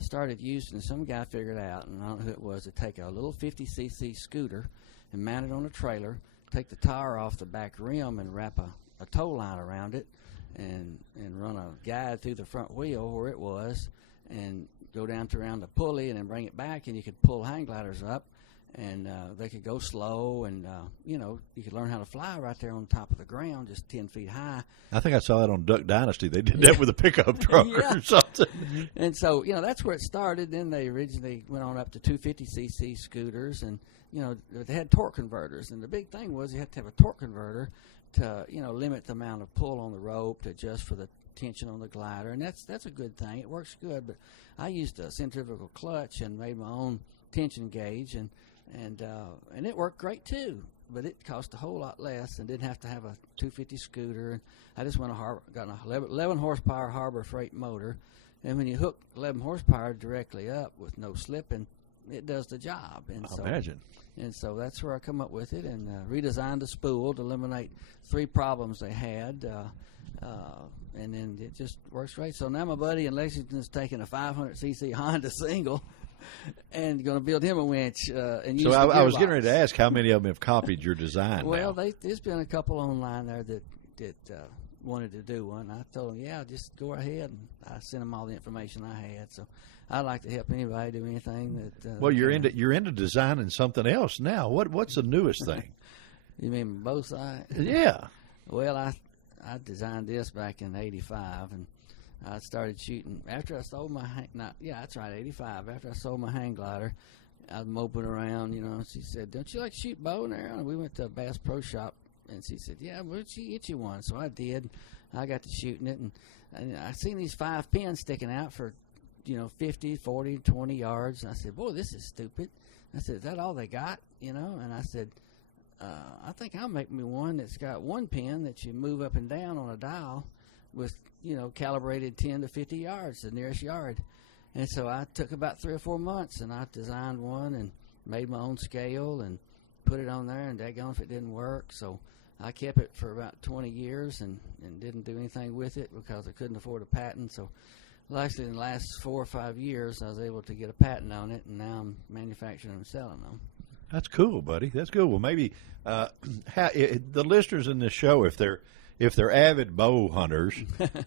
started using, some guy figured out, and I don't know who it was, to take a little 50cc scooter and mount it on a trailer, take the tire off the back rim and wrap a tow line around it, and run a guide through the front wheel where it was, and go down to around the pulley and then bring it back, and you could pull hang gliders up, and they could go slow, and you could learn how to fly right there on top of the ground, just 10 feet high. I think I saw that on Duck Dynasty. They did that with a pickup truck Yeah. or something. And so, that's where it started. Then they originally went on up to 250cc scooters, and, they had torque converters. And the big thing was you had to have a torque converter to, limit the amount of pull on the rope to adjust for the tension on the glider. And that's a good thing. It works good. But I used a centrifugal clutch and made my own tension gauge, and it worked great too. But it cost a whole lot less and didn't have to have a 250 scooter. And I just got an 11 horsepower Harbor Freight motor. And when you hook 11 horsepower directly up with no slipping, it does the job. And Imagine. And so that's where I come up with it, and redesigned the spool to eliminate 3 problems they had. And then it just works great. So now my buddy in Lexington's taking a 500cc Honda single and going to build him a winch. And use So the I was gearbox. getting ready to ask how many of them have copied your design Well, now. there's been a couple online there that wanted to do one. I told him, yeah, just go ahead, and I sent him all the information I had. So I'd like to help anybody do anything that. Well, you're into designing something else now. What's the newest thing? You mean both sides? Yeah. Well, I designed this back in '85, and I started shooting after I sold my that's right, '85. After I sold my hang glider, I was moping around, and she said, "Don't you like to shoot bow and arrow?" And we went to a Bass Pro Shop, and she said, "Yeah, well, she get you one." So I did. I got to shooting it, and I seen these 5 pins sticking out for, 50, 40, 20 yards. And I said, "Boy, this is stupid." I said, "Is that all they got?" And I said, I think I'll make me one that's got one pin that you move up and down on a dial with, calibrated 10 to 50 yards, the nearest yard. And so I took about 3 or 4 months, and I designed one and made my own scale and put it on there, and daggone if it didn't work. So I kept it for about 20 years and didn't do anything with it because I couldn't afford a patent. So actually in the last 4 or 5 years, I was able to get a patent on it, and now I'm manufacturing and selling them. That's cool, buddy. That's cool. Well, maybe the listeners in this show, if they're avid bow hunters,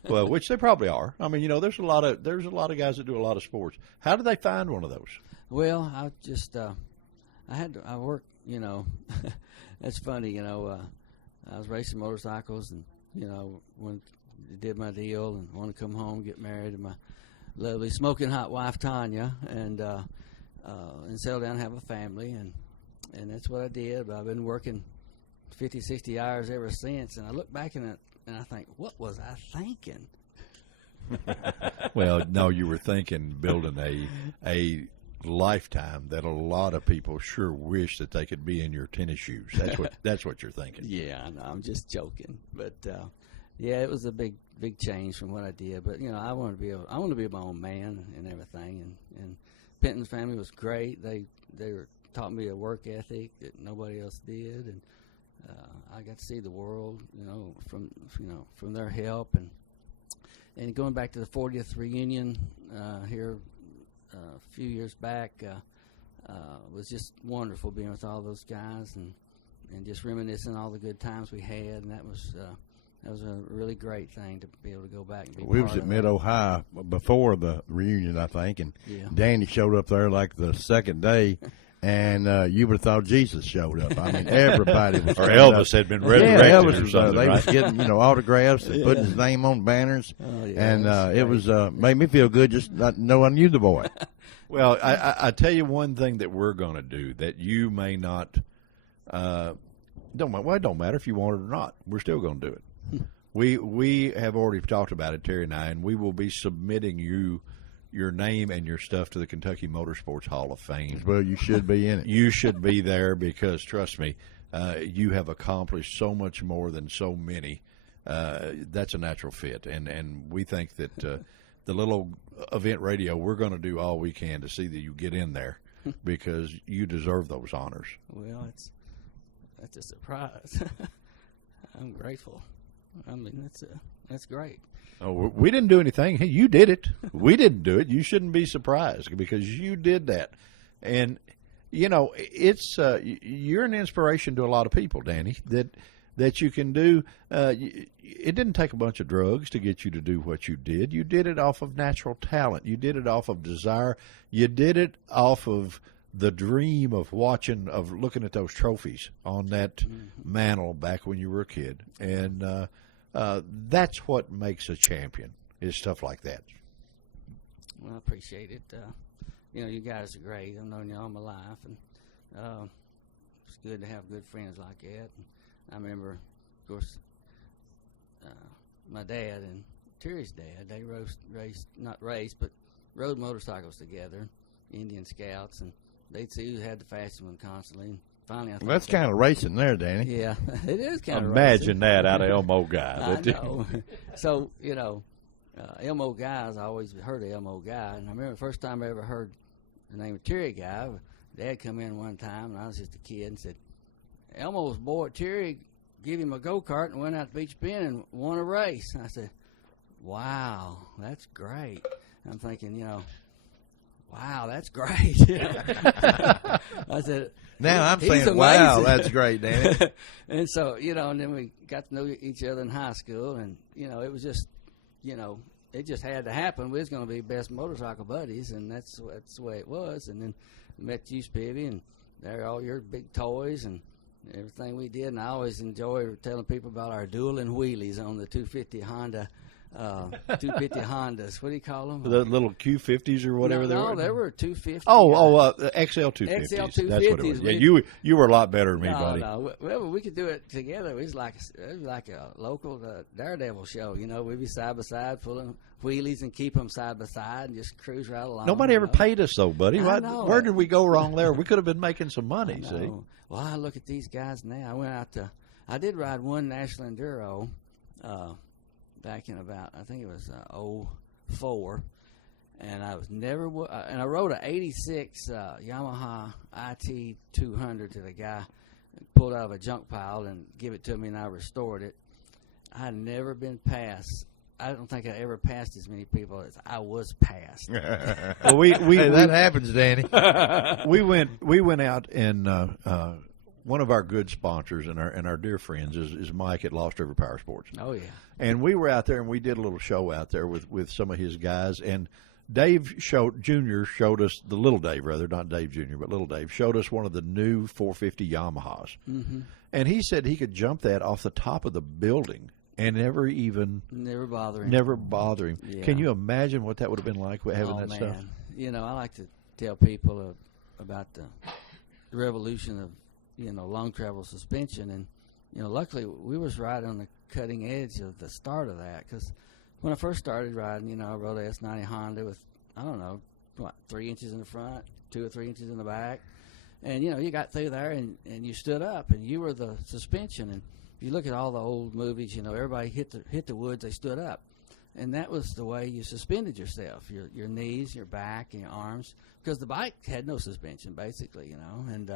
well, which they probably are. I mean, there's a lot of guys that do a lot of sports. How do they find one of those? Well, I just I work. That's funny. I was racing motorcycles, and when I did my deal and wanted to come home, get married to my lovely smoking hot wife Tanya, and settle down and have a family, and that's what I did. But I've been working 50, 60 hours ever since, and I look back in it and I think, what was I thinking? Well, no, you were thinking building a lifetime that a lot of people sure wish that they could be in your tennis shoes. That's what you're thinking. Yeah, I know, I'm just joking, but yeah, it was a big change from what I did. But I want to be my own man and everything. And Penton's family was great. They taught me a work ethic that nobody else did, and I got to see the world, from their help, and going back to the 40th reunion here a few years back was just wonderful being with all those guys and just reminiscing all the good times we had, and that was a really great thing to be able to go back and be We part was at of Mid-Ohio before the reunion, I think, and Yeah. Danny showed up there like the second day, and you would have thought Jesus showed up. I mean, everybody was Or showing Elvis up. had been Yeah, resurrected Elvis or was, something, they right? was getting, autographs and putting his name on banners, Oh, yeah, and that's it was made me feel good just not knowing I knew the boy. Well, I tell you one thing that we're going to do that you may not don't matter if you want it or not. We're still going to do it. We have already talked about it, Terry and I, and we will be submitting your name and your stuff to the Kentucky Motorsports Hall of Fame. Well, you should be in it. You should be there because, trust me, you have accomplished so much more than so many. That's a natural fit, and we think that the little event radio, we're going to do all we can to see that you get in there because you deserve those honors. Well, that's a surprise. I'm grateful. I mean, that's great. Oh, we didn't do anything. Hey, you did it. We didn't do it. You shouldn't be surprised because you did that. And, it's you're an inspiration to a lot of people, Danny, that you can do. It didn't take a bunch of drugs to get you to do what you did. You did it off of natural talent. You did it off of desire. You did it off of the dream of looking at those trophies on that mantle back when you were a kid. And that's what makes a champion is stuff like that. Well, I appreciate it. You guys are great. I've known you all my life, and it's good to have good friends like that. And I remember, of course, my dad and Terry's dad, they rode motorcycles together, Indian Scouts, and they'd see who had the fastest one constantly. And finally, I thought, Well, that's kind of racing there, Danny. yeah, it is kind of Imagine that out of Elmo Guy. I know. So, Elmo Guys, I always heard of Elmo Guy. And I remember the first time I ever heard the name of Terry Guy, Dad come in one time, and I was just a kid, and said, Elmo's boy, Terry, give him a go-kart and went out to Beach Bend and won a race. And I said, wow, that's great. And I'm thinking, wow, that's great. I said, Now I'm he's saying, wow, amazing. that's great, Danny. And so, and then we got to know each other in high school, and, it was just, it just had to happen. We was going to be best motorcycle buddies, and that's the way it was. And then met you, Spivvy, and there are all your big toys and everything we did. And I always enjoy telling people about our dueling wheelies on the 250 Honda. 250 Hondas. What do you call them? The little Q50s or whatever they were. No, they were 250. XL 250s. XL 250s. That's what it was. Yeah, you were a lot better than me, buddy. No, well, we could do it together. It was like a local Daredevil show. We'd be side by side, pulling wheelies and keep them side by side and just cruise right along. Nobody ever paid us though, buddy. I know. Where did we go wrong there? We could have been making some money. I See. know. Well, I look at these guys now. I did ride one National Enduro. Back in about, I think it was 04, and I was never, and I rode a 86 Yamaha IT 200 to the guy, pulled out of a junk pile and give it to me, and I restored it. I had never been past. I don't think I ever passed as many people as I was past. Well, that happens, Danny. we went out and one of our good sponsors and our dear friends is Mike at Lost River Power Sports. Oh yeah. And we were out there and we did a little show out there with some of his guys, and Dave Jr. showed us, the little Dave rather, not Dave Jr., but little Dave showed us one of the new 450 Yamahas. Mm-hmm. And he said he could jump that off the top of the building and never bother him. Yeah. Can you imagine what that would have been like having that stuff? I like to tell people about the revolution of long travel suspension, and luckily we was right on the cutting edge of the start of that, because when I first started riding, I rode a S90 Honda with, I don't know, 3 inches in the front, 2 or 3 inches in the back, and you got through there and you stood up and you were the suspension. And if you look at all the old movies, everybody hit the woods, they stood up, and that was the way you suspended yourself, your knees, your back, and your arms, because the bike had no suspension basically, and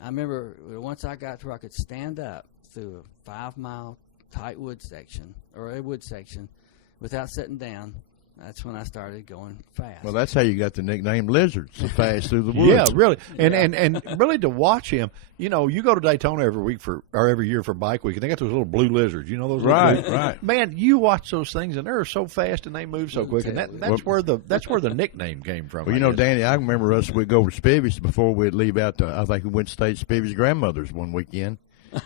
I remember once I got to where I could stand up through a 5-mile tight wood section, or a wood section, without sitting down. That's when I started going fast. Well, that's how you got the nickname Lizzard, so fast through the woods. Yeah, really. And really to watch him, you go to Daytona every year for Bike Week, and they got those little blue lizards. You know those? Right. Man, you watch those things, and they're so fast and they move so quick, and that's where the nickname came from. Well, Danny, I remember we'd go over to Spivvy's before we'd leave out to, I think we went to stay at Spivvy's grandmother's one weekend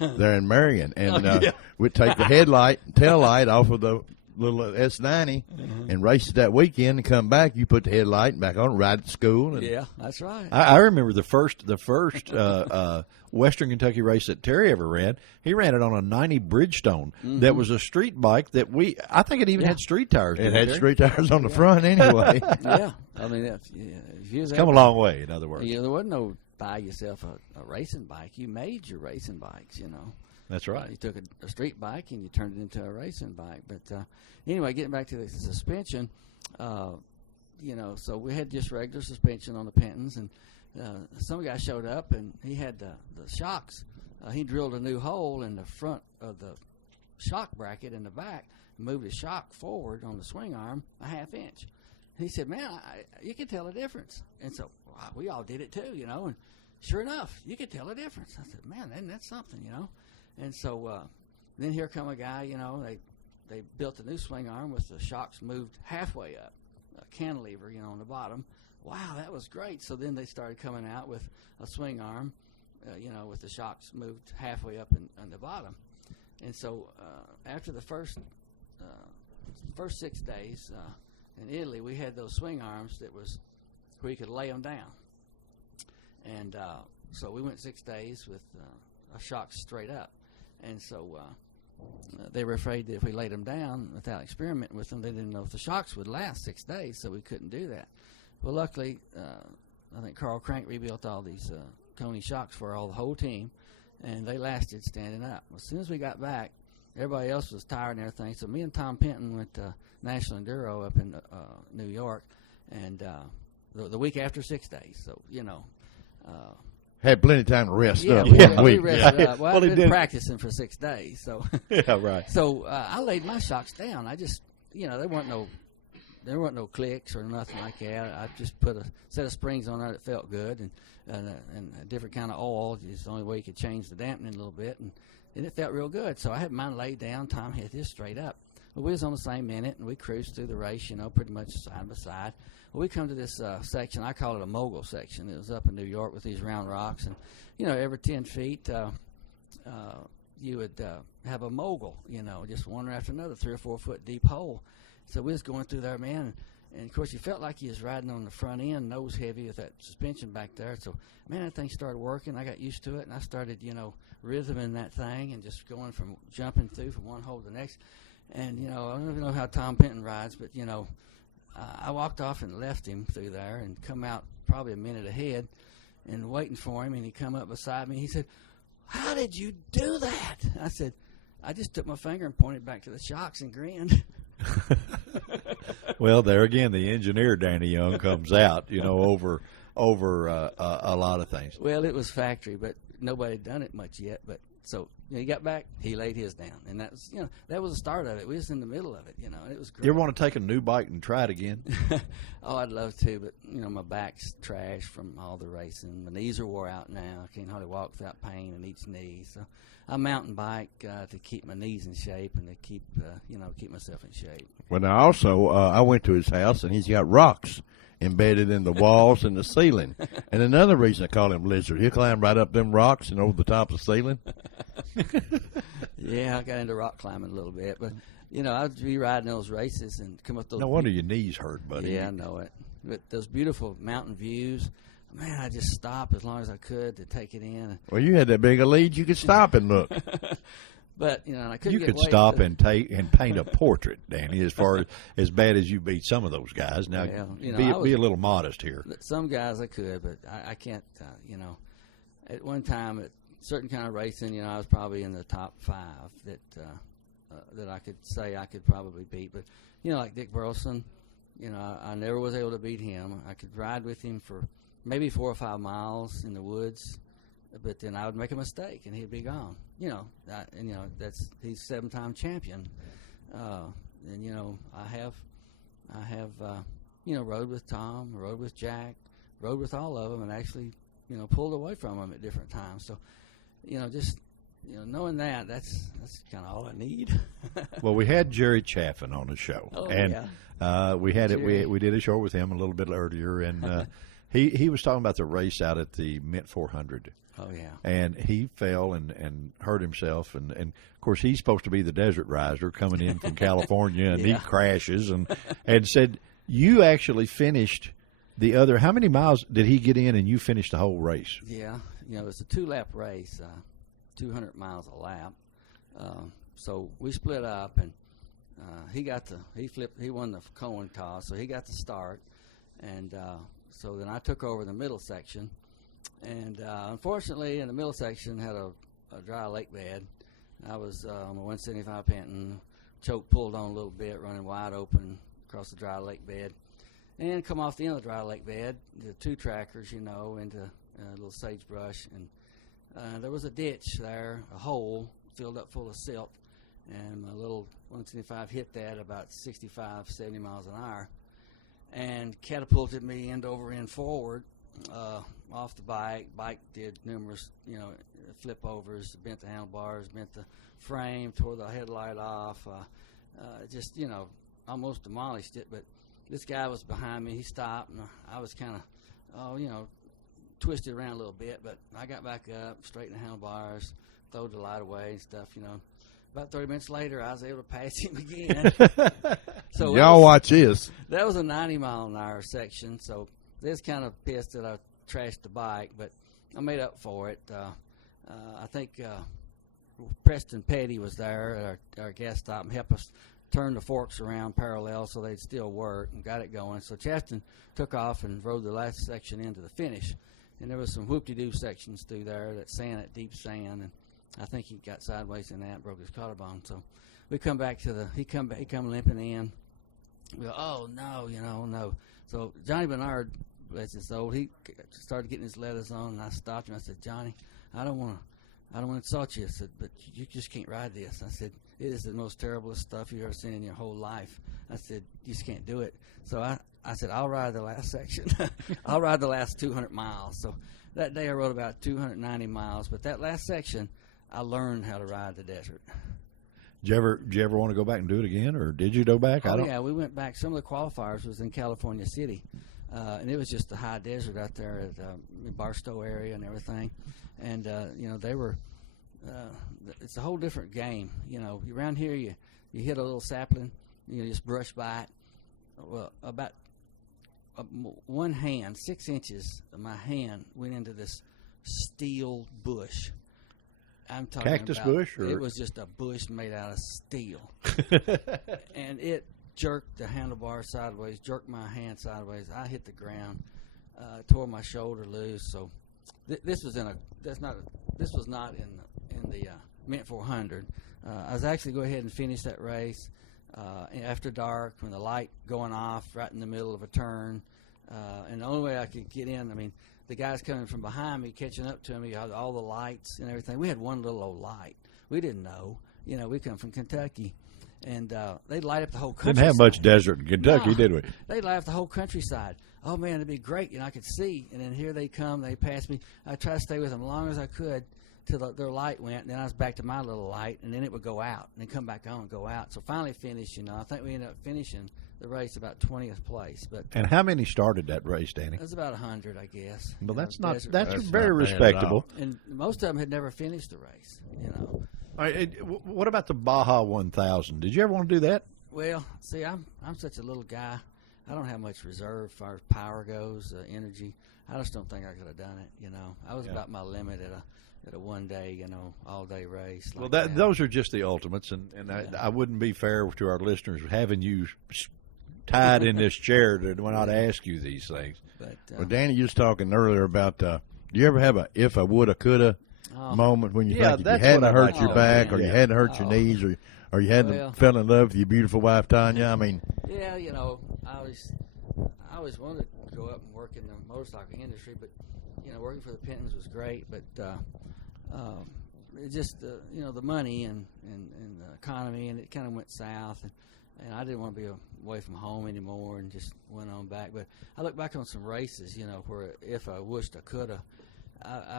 there in Marion, and we'd take the headlight and tail light off of the little S90 and race it that weekend and come back. You put the headlight back on, ride to school. And yeah, that's right. I remember the first Western Kentucky race that Terry ever ran. He ran it on a 90 Bridgestone that was a street bike that I think it even had street tires. It had street tires on the front anyway. Yeah, I mean, if you was come a long way. In other words, there wasn't no buy yourself a racing bike. You made your racing bikes. That's right. You took a street bike and you turned it into a racing bike. But anyway, getting back to the suspension, so we had just regular suspension on the Pentons, and some guy showed up and he had the shocks. He drilled a new hole in the front of the shock bracket in the back, moved the shock forward on the swing arm a half inch. He said, "Man, you can tell a difference." And so we all did it too, and sure enough, you could tell a difference. I said, "Man, that's something, And so then here come a guy, they built a new swing arm with the shocks moved halfway up, a cantilever, on the bottom. Wow, that was great. So then they started coming out with a swing arm, with the shocks moved halfway up in the bottom. And so after the first 6 days in Italy, we had those swing arms that was where you could lay them down. And so we went 6 days with a shock straight up. And so they were afraid that if we laid them down without experimenting with them, they didn't know if the shocks would last 6 days, so we couldn't do that. Well, luckily, I think Carl Crank rebuilt all these Coney shocks for the whole team, and they lasted standing up. As soon as we got back, everybody else was tired and everything, so me and Tom Penton went to National Enduro up in New York, and the week after 6 days. So, had plenty of time to rest up. We rested up. Well, I've been practicing for 6 days. So yeah, right. So I laid my shocks down. I just, there weren't no there weren't no clicks or nothing like that. I just put a set of springs on there that felt good, and a different kind of oil. It's the only way you could change the dampening a little bit, and it felt real good. So I had mine laid down. Tom had his straight up. Well, we was on the same minute, and we cruised through the race, pretty much side by side. Well, we come to this section. I call it a mogul section. It was up in New York with these round rocks, and every 10 feet you would have a mogul, just one after another, 3 or 4 foot deep hole. So we was going through there, man, and of course you felt like you was riding on the front end, nose heavy with that suspension back there. So, man, that thing started working. I got used to it, and I started, rhythming that thing and just going from jumping through from one hole to the next. And, I don't even know how Tom Penton rides, but, I walked off and left him through there and come out probably a minute ahead and waiting for him, and he come up beside me. He said, "How did you do that?" I said, "I just took my finger and pointed back to the shocks and grinned." Well, there again, the engineer Danny Young comes out, over a lot of things. Well, it was factory, but nobody had done it much yet. But so he got back, he laid his down, and that was the start of it. We was in the middle of it, and it was great. You ever want to take a new bike and try it again? Oh, I'd love to, but my back's trash from all the racing. My knees are wore out now. I can't hardly walk without pain in each knee. So I mountain bike to keep my knees in shape and to keep myself in shape. Well, now also I went to his house, and he's got rocks embedded in the walls and the ceiling. And another reason I call him Lizzard, he'll climb right up them rocks and over the top of the ceiling. Yeah, I got into rock climbing a little bit, but I'd be riding those races and come up those. No wonder your knees hurt, buddy. Yeah, I know it. But those beautiful mountain views, man, I just stopped as long as I could to take it in. Well, you had that big a lead, you could stop and look. But I couldn't. You get could stop and paint a portrait, Danny. As bad as you beat some of those guys. Now, be a little modest here. Some guys I could, but I can't. At one time, at certain kind of racing, I was probably in the top 5 that I could say I could probably beat. But like Dick Burleson, I never was able to beat him. I could ride with him for maybe 4 or 5 miles in the woods. But then I would make a mistake, and he'd be gone. He's 7-time champion. And I have rode with Tom, rode with Jack, rode with all of them, and actually pulled away from them at different times. So knowing that's kind of all I need. Well, we had Jerry Chaffin on the show, we had it. We did a show with him a little bit earlier, and he was talking about the race out at the Mint 400. Oh, yeah. And he fell and hurt himself. And of course, he's supposed to be the desert riser coming in from California, and he crashes and said, you actually finished the other. How many miles did he get in and you finished the whole race? Yeah. It's a 2-lap race, 200 miles a lap. So we split up, and he won the coin toss, so he got the start. And so then I took over the middle section. And unfortunately, in the middle section, had a dry lake bed. I was on the 175 Penton, choke pulled on a little bit, running wide open across the dry lake bed, and come off the end of the dry lake bed, the 2 trackers, into a little sagebrush, and there was a ditch there, a hole filled up full of silt, and my little 175 hit that about 65, 70 miles an hour, and catapulted me end over end forward. Off the bike did numerous, flip overs, bent the handlebars, bent the frame, tore the headlight off, just, almost demolished it. But this guy was behind me. He stopped, and I was kind of, twisted around a little bit. But I got back up, straightened the handlebars, throwed the light away and stuff, About 30 minutes later, I was able to pass him again. So y'all watch this. That was a 90-mile-an-hour section, so they was kind of pissed that I trashed the bike, but I made up for it. I think Preston Petty was there at our gas stop and helped us turn the forks around parallel so they'd still work and got it going. So Chaston took off and rode the last section into the finish. And there was some whoop-de-doo sections through there, that deep sand, and I think he got sideways in that and broke his collarbone. So we come back to he come limping in. We go, oh, no, no. So Johnny Bernard, bless his soul, he started getting his leathers on, and I stopped him. I said, Johnny, I don't want to insult you. I said, but you just can't ride this. I said, it is the most terriblest stuff you've ever seen in your whole life. I said, you just can't do it. So I said, I'll ride the last section. I'll ride the last 200 miles. So that day I rode about 290 miles. But that last section, I learned how to ride the desert. Did you ever want to go back and do it again, or did you go back? Yeah, we went back. Some of the qualifiers was in California City, and it was just the high desert out there at the Barstow area and everything. And they were. It's a whole different game. Around here you hit a little sapling, just brush by it. Well, about one hand, 6 inches of my hand went into this steel bush. I'm talking cactus about, bush, or it was just a bush made out of steel, and it jerked the handlebar sideways, jerked my hand sideways. I hit the ground, tore my shoulder loose. So this was not in the Mint 400. I was actually go ahead and finish that race after dark when the light going off right in the middle of a turn, and the only way I could get in. I mean, the guys coming from behind me, catching up to me, all the lights and everything. We had one little old light. We didn't know. We come from Kentucky, and they'd light up the whole countryside. Didn't have much desert in Kentucky, did we? They'd light up the whole countryside. Oh, man, it'd be great. I could see. And then here they come. They passed me. I tried to stay with them as long as I could till their light went. And then I was back to my little light, and then it would go out and then come back on and go out. So finally finished, I think we ended up finishing the race about 20th place. And how many started that race, Danny? It was about 100, I guess. Well, that's that's very respectable. And most of them had never finished the race, All right, what about the Baja 1000? Did you ever want to do that? Well, see, I'm such a little guy. I don't have much reserve as far as power goes, energy. I just don't think I could have done it. I was about my limit at a one day, all day race. Well, those are just the ultimates, and I wouldn't be fair to our listeners having you tied in this chair when I'd ask you these things. But, well, Danny, you was talking earlier about, do you ever have a if I woulda, coulda moment when you think if you hadn't hurt your back or you hadn't hurt your knees or you hadn't fell in love with your beautiful wife, Tanya? I mean. Yeah, I always wanted to go up and work in the motorcycle industry, but, working for the Pentons was great, but it just, the money and the economy, and it kind of went south, and I didn't want to be away from home anymore and just went on back. But I look back on some races, where if I wished I could have, I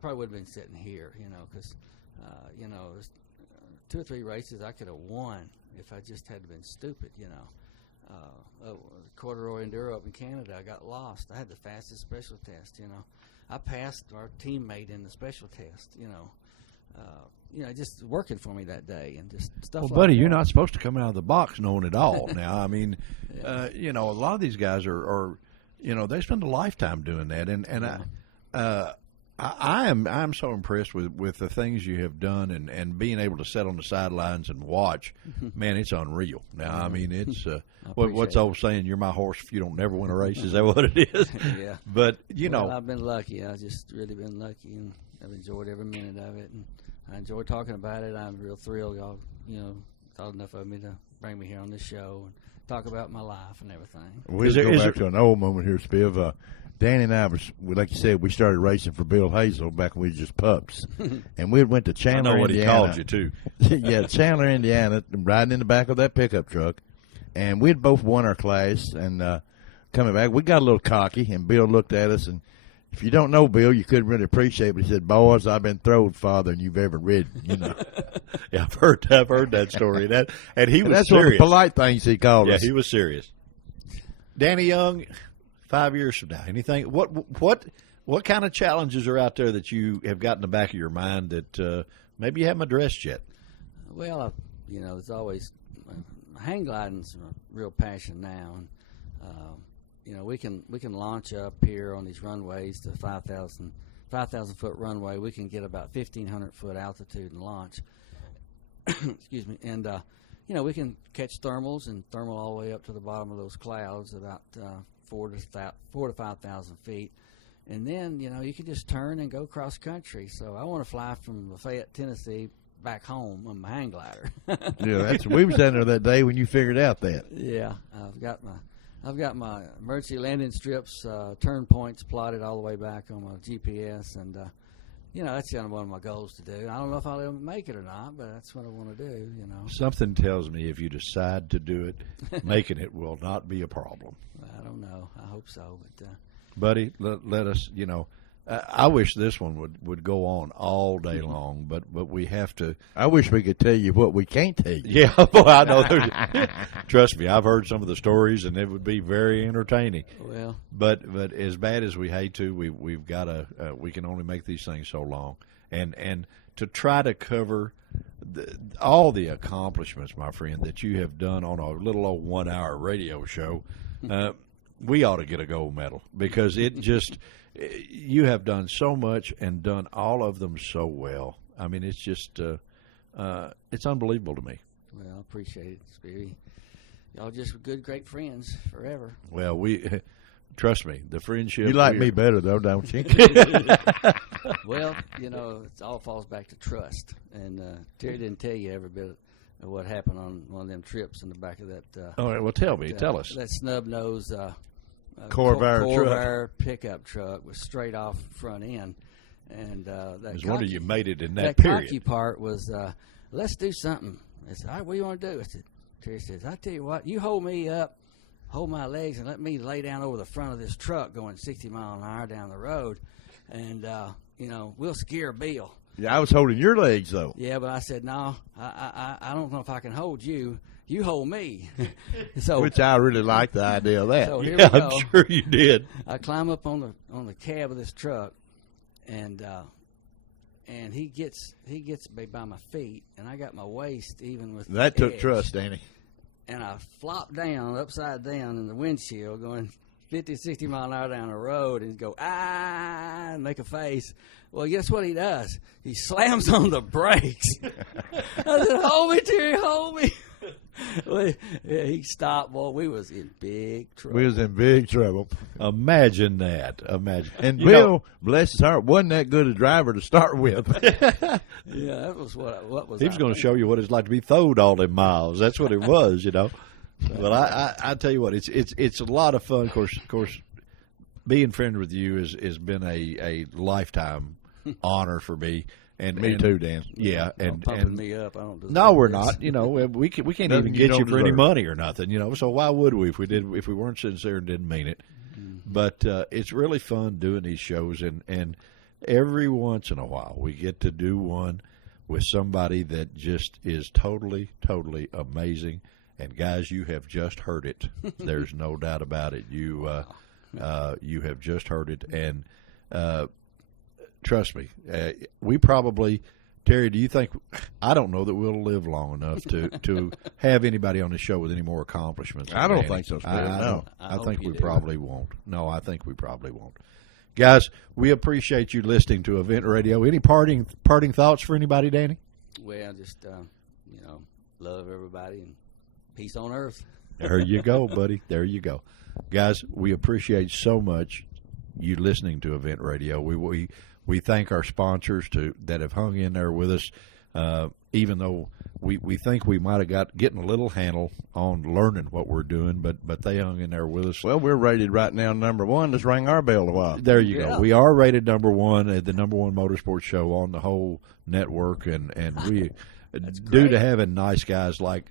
probably would have been sitting here, because, there's 2 or 3 races I could have won if I just had been stupid, Corduroy Enduro up in Canada, I got lost. I had the fastest special test, I passed our teammate in the special test, just working for me that day and just stuff like that. Well, buddy, you're not supposed to come out of the box knowing it all. Now, I mean, a lot of these guys are they spend a lifetime doing that. And I'm so impressed with the things you have done and being able to sit on the sidelines and watch. Man, it's unreal. Now, I mean, it's what's old saying, you're my horse if you don't never win a race. Is that what it is? Yeah. But, I've been lucky. I've just really been lucky, and I've enjoyed every minute of it. And I enjoy talking about it. I'm real thrilled y'all, thought enough of me to bring me here on this show and talk about my life and everything. We'll go back to an old moment here, Spiv. Danny and I like you said, we started racing for Bill Hazel back when we were just pups, and we went to Chandler, I know what Indiana. He called you too. Yeah, Chandler, Indiana, riding in the back of that pickup truck, and we'd both won our class. And coming back, we got a little cocky, and Bill looked at us, and if you don't know Bill, you couldn't really appreciate it, but he said, "Boys, I've been throwed farther than you've ever ridden." Yeah, I've heard that story. And he was that's serious. One of the polite things he called us. Yeah, he was serious. Danny Young, 5 years from now, anything? What kind of challenges are out there that you have got in the back of your mind that maybe you haven't addressed yet? Well, there's always hang gliding's a real passion now, and we can launch up here on these runways to 5,000 foot runway. We can get about 1,500 foot altitude and launch. Excuse me, and we can catch thermals and thermal all the way up to the bottom of those clouds, about 4,000 to 5,000 feet, and then you can just turn and go cross country. So I want to fly from Lafayette, Tennessee, back home on my hang glider. Yeah, we was down there that day when you figured out that. Yeah, I've got my emergency landing strips, turn points plotted all the way back on my GPS, and that's one of my goals to do. I don't know if I'll ever make it or not, but that's what I want to do. Something tells me if you decide to do it, making it will not be a problem. I don't know. I hope so, but. Buddy, let us. I wish this one would go on all day long, but we have to. I wish we could tell you what we can't tell you. Yeah, boy, I know. Trust me, I've heard some of the stories, and it would be very entertaining. Well, but as bad as we hate to, we've got to. We can only make these things so long, and to try to cover all the accomplishments, my friend, that you have done on a little old 1 hour radio show. We ought to get a gold medal because it just. You have done so much and done all of them so well. I mean, it's just it's unbelievable to me. Well, I appreciate it, Speary. Y'all just good, great friends forever. Well, trust me, the friendship. You like me better, though, don't you? Well, it all falls back to trust. And Terry didn't tell you every bit of what happened on one of them trips in the back of that. All right, well, tell us. That snub nose. Corvair pickup truck was straight off front end, and that was wonder you made it in that period. Cocky part was, let's do something. I said, all right, what do you want to do? I said, Terry says, I tell you what, you hold me up, hold my legs, and let me lay down over the front of this truck going 60 miles an hour down the road, and we'll scare Bill. Yeah, I was holding your legs though. Yeah, but I said, no, I don't know if I can hold you. You hold me. So, which I really like the idea of that. So here yeah, we go. I'm sure you did. I climb up on the cab of this truck, and he gets me by my feet, and I got my waist even with that. The took edge. Trust, Danny. And I flopped down upside down in the windshield, going 50, 60 mile an hour down the road, and go and make a face. Well, guess what he does? He slams on the brakes. I said, "Hold me, Terry, hold me." Well, yeah, he stopped. Boy, we was in big trouble. We was in big trouble. Imagine that. Imagine. And Bill, bless his heart, wasn't that good a driver to start with. Yeah, that was what was. He was going to show you what it's like to be throwed all them miles. That's what it was, Well, I tell you what, it's a lot of fun. Of course, being friends with you has been a lifetime honor for me. And me too, Dan. Yeah, and pumping me up. I don't deserve no, we're this. not. We can't even get you for any money or nothing. So why would we if we weren't sincere and didn't mean it? Mm-hmm. But it's really fun doing these shows, and every once in a while we get to do one with somebody that just is totally amazing. And guys, you have just heard it. There's no doubt about it. You have just heard it, and trust me, we probably, Terry, do you think, I don't know that we'll live long enough to have anybody on the show with any more accomplishments. I don't think so, no. I think we do. probably won't. No, I think we probably won't. Guys, we appreciate you listening to Event Radio. Any parting thoughts for anybody, Danny? Well, just, love everybody and peace on earth. There you go, buddy. There you go. Guys, we appreciate so much you listening to Event Radio. We thank our sponsors that have hung in there with us, even though we think we might have getting a little handle on learning what we're doing, but they hung in there with us. Well, we're rated right now number one. Let's ring our bell a while. There you go. We are rated number one at the number one motorsports show on the whole network, and we due to having nice guys like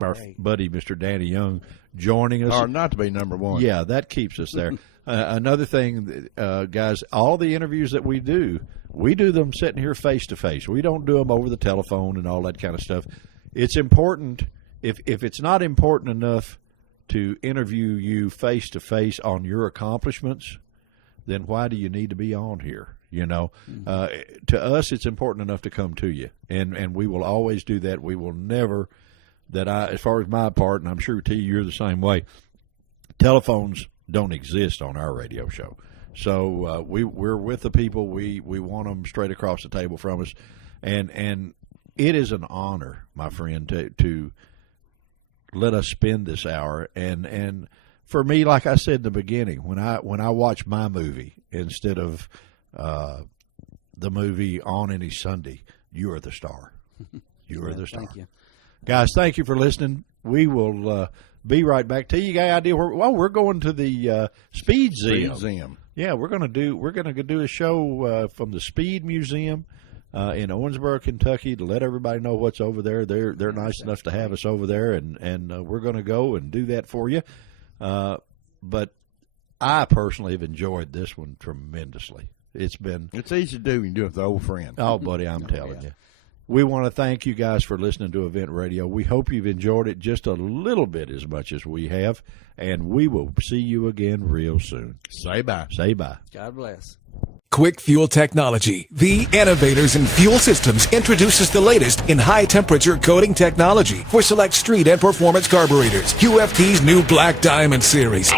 our buddy Mr. Danny Young joining us. Or not to be number one. Yeah, that keeps us there. Another thing, guys, all the interviews that we do them sitting here face to face. We don't do them over the telephone and all that kind of stuff. It's important. If it's not important enough to interview you face to face on your accomplishments, then why do you need to be on here? To us, it's important enough to come to you, and we will always do that. We will never, as far as my part, and I'm sure T, you're the same way. Telephones don't exist on our radio show, so we're with the people. We want them straight across the table from us, and it is an honor, my friend, to let us spend this hour. And for me, like I said in the beginning, when I watch my movie instead of the movie on any Sunday, you are the star. You are the star. Thank you. Guys, thank you for listening. We will be right back. Tell you got an idea where? Well, we're going to the Speed Zim. Yeah, we're gonna do a show from the Speed Museum in Owensboro, Kentucky, to let everybody know what's over there. They're nice enough to have us over there, and we're gonna go and do that for you. But I personally have enjoyed this one tremendously. It's easy to do when you do it with an old friend. Oh, buddy, I'm telling you. We want to thank you guys for listening to Event Radio. We hope you've enjoyed it just a little bit as much as we have, and we will see you again real soon. Say bye. Say bye. God bless. Quick Fuel Technology, the innovators in fuel systems, introduces the latest in high-temperature coating technology for select street and performance carburetors. QFT's new Black Diamond series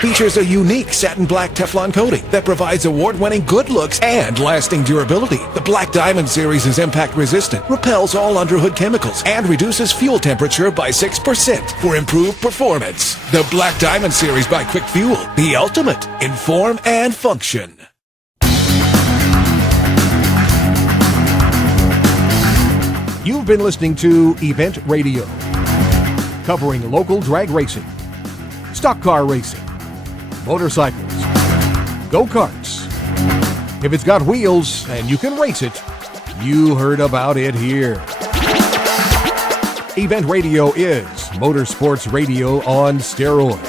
features a unique satin black Teflon coating that provides award-winning good looks and lasting durability. The Black Diamond series is impact-resistant, repels all underhood chemicals, and reduces fuel temperature by 6% for improved performance. The Black Diamond series by Quick Fuel, the ultimate in form and function. You've been listening to Event Radio, covering local drag racing, stock car racing, motorcycles, go-karts. If it's got wheels and you can race it, you heard about it here. Event Radio is motorsports radio on steroids.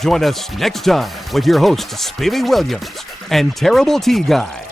Join us next time with your hosts, Spivey Williams and Terrible T Guy.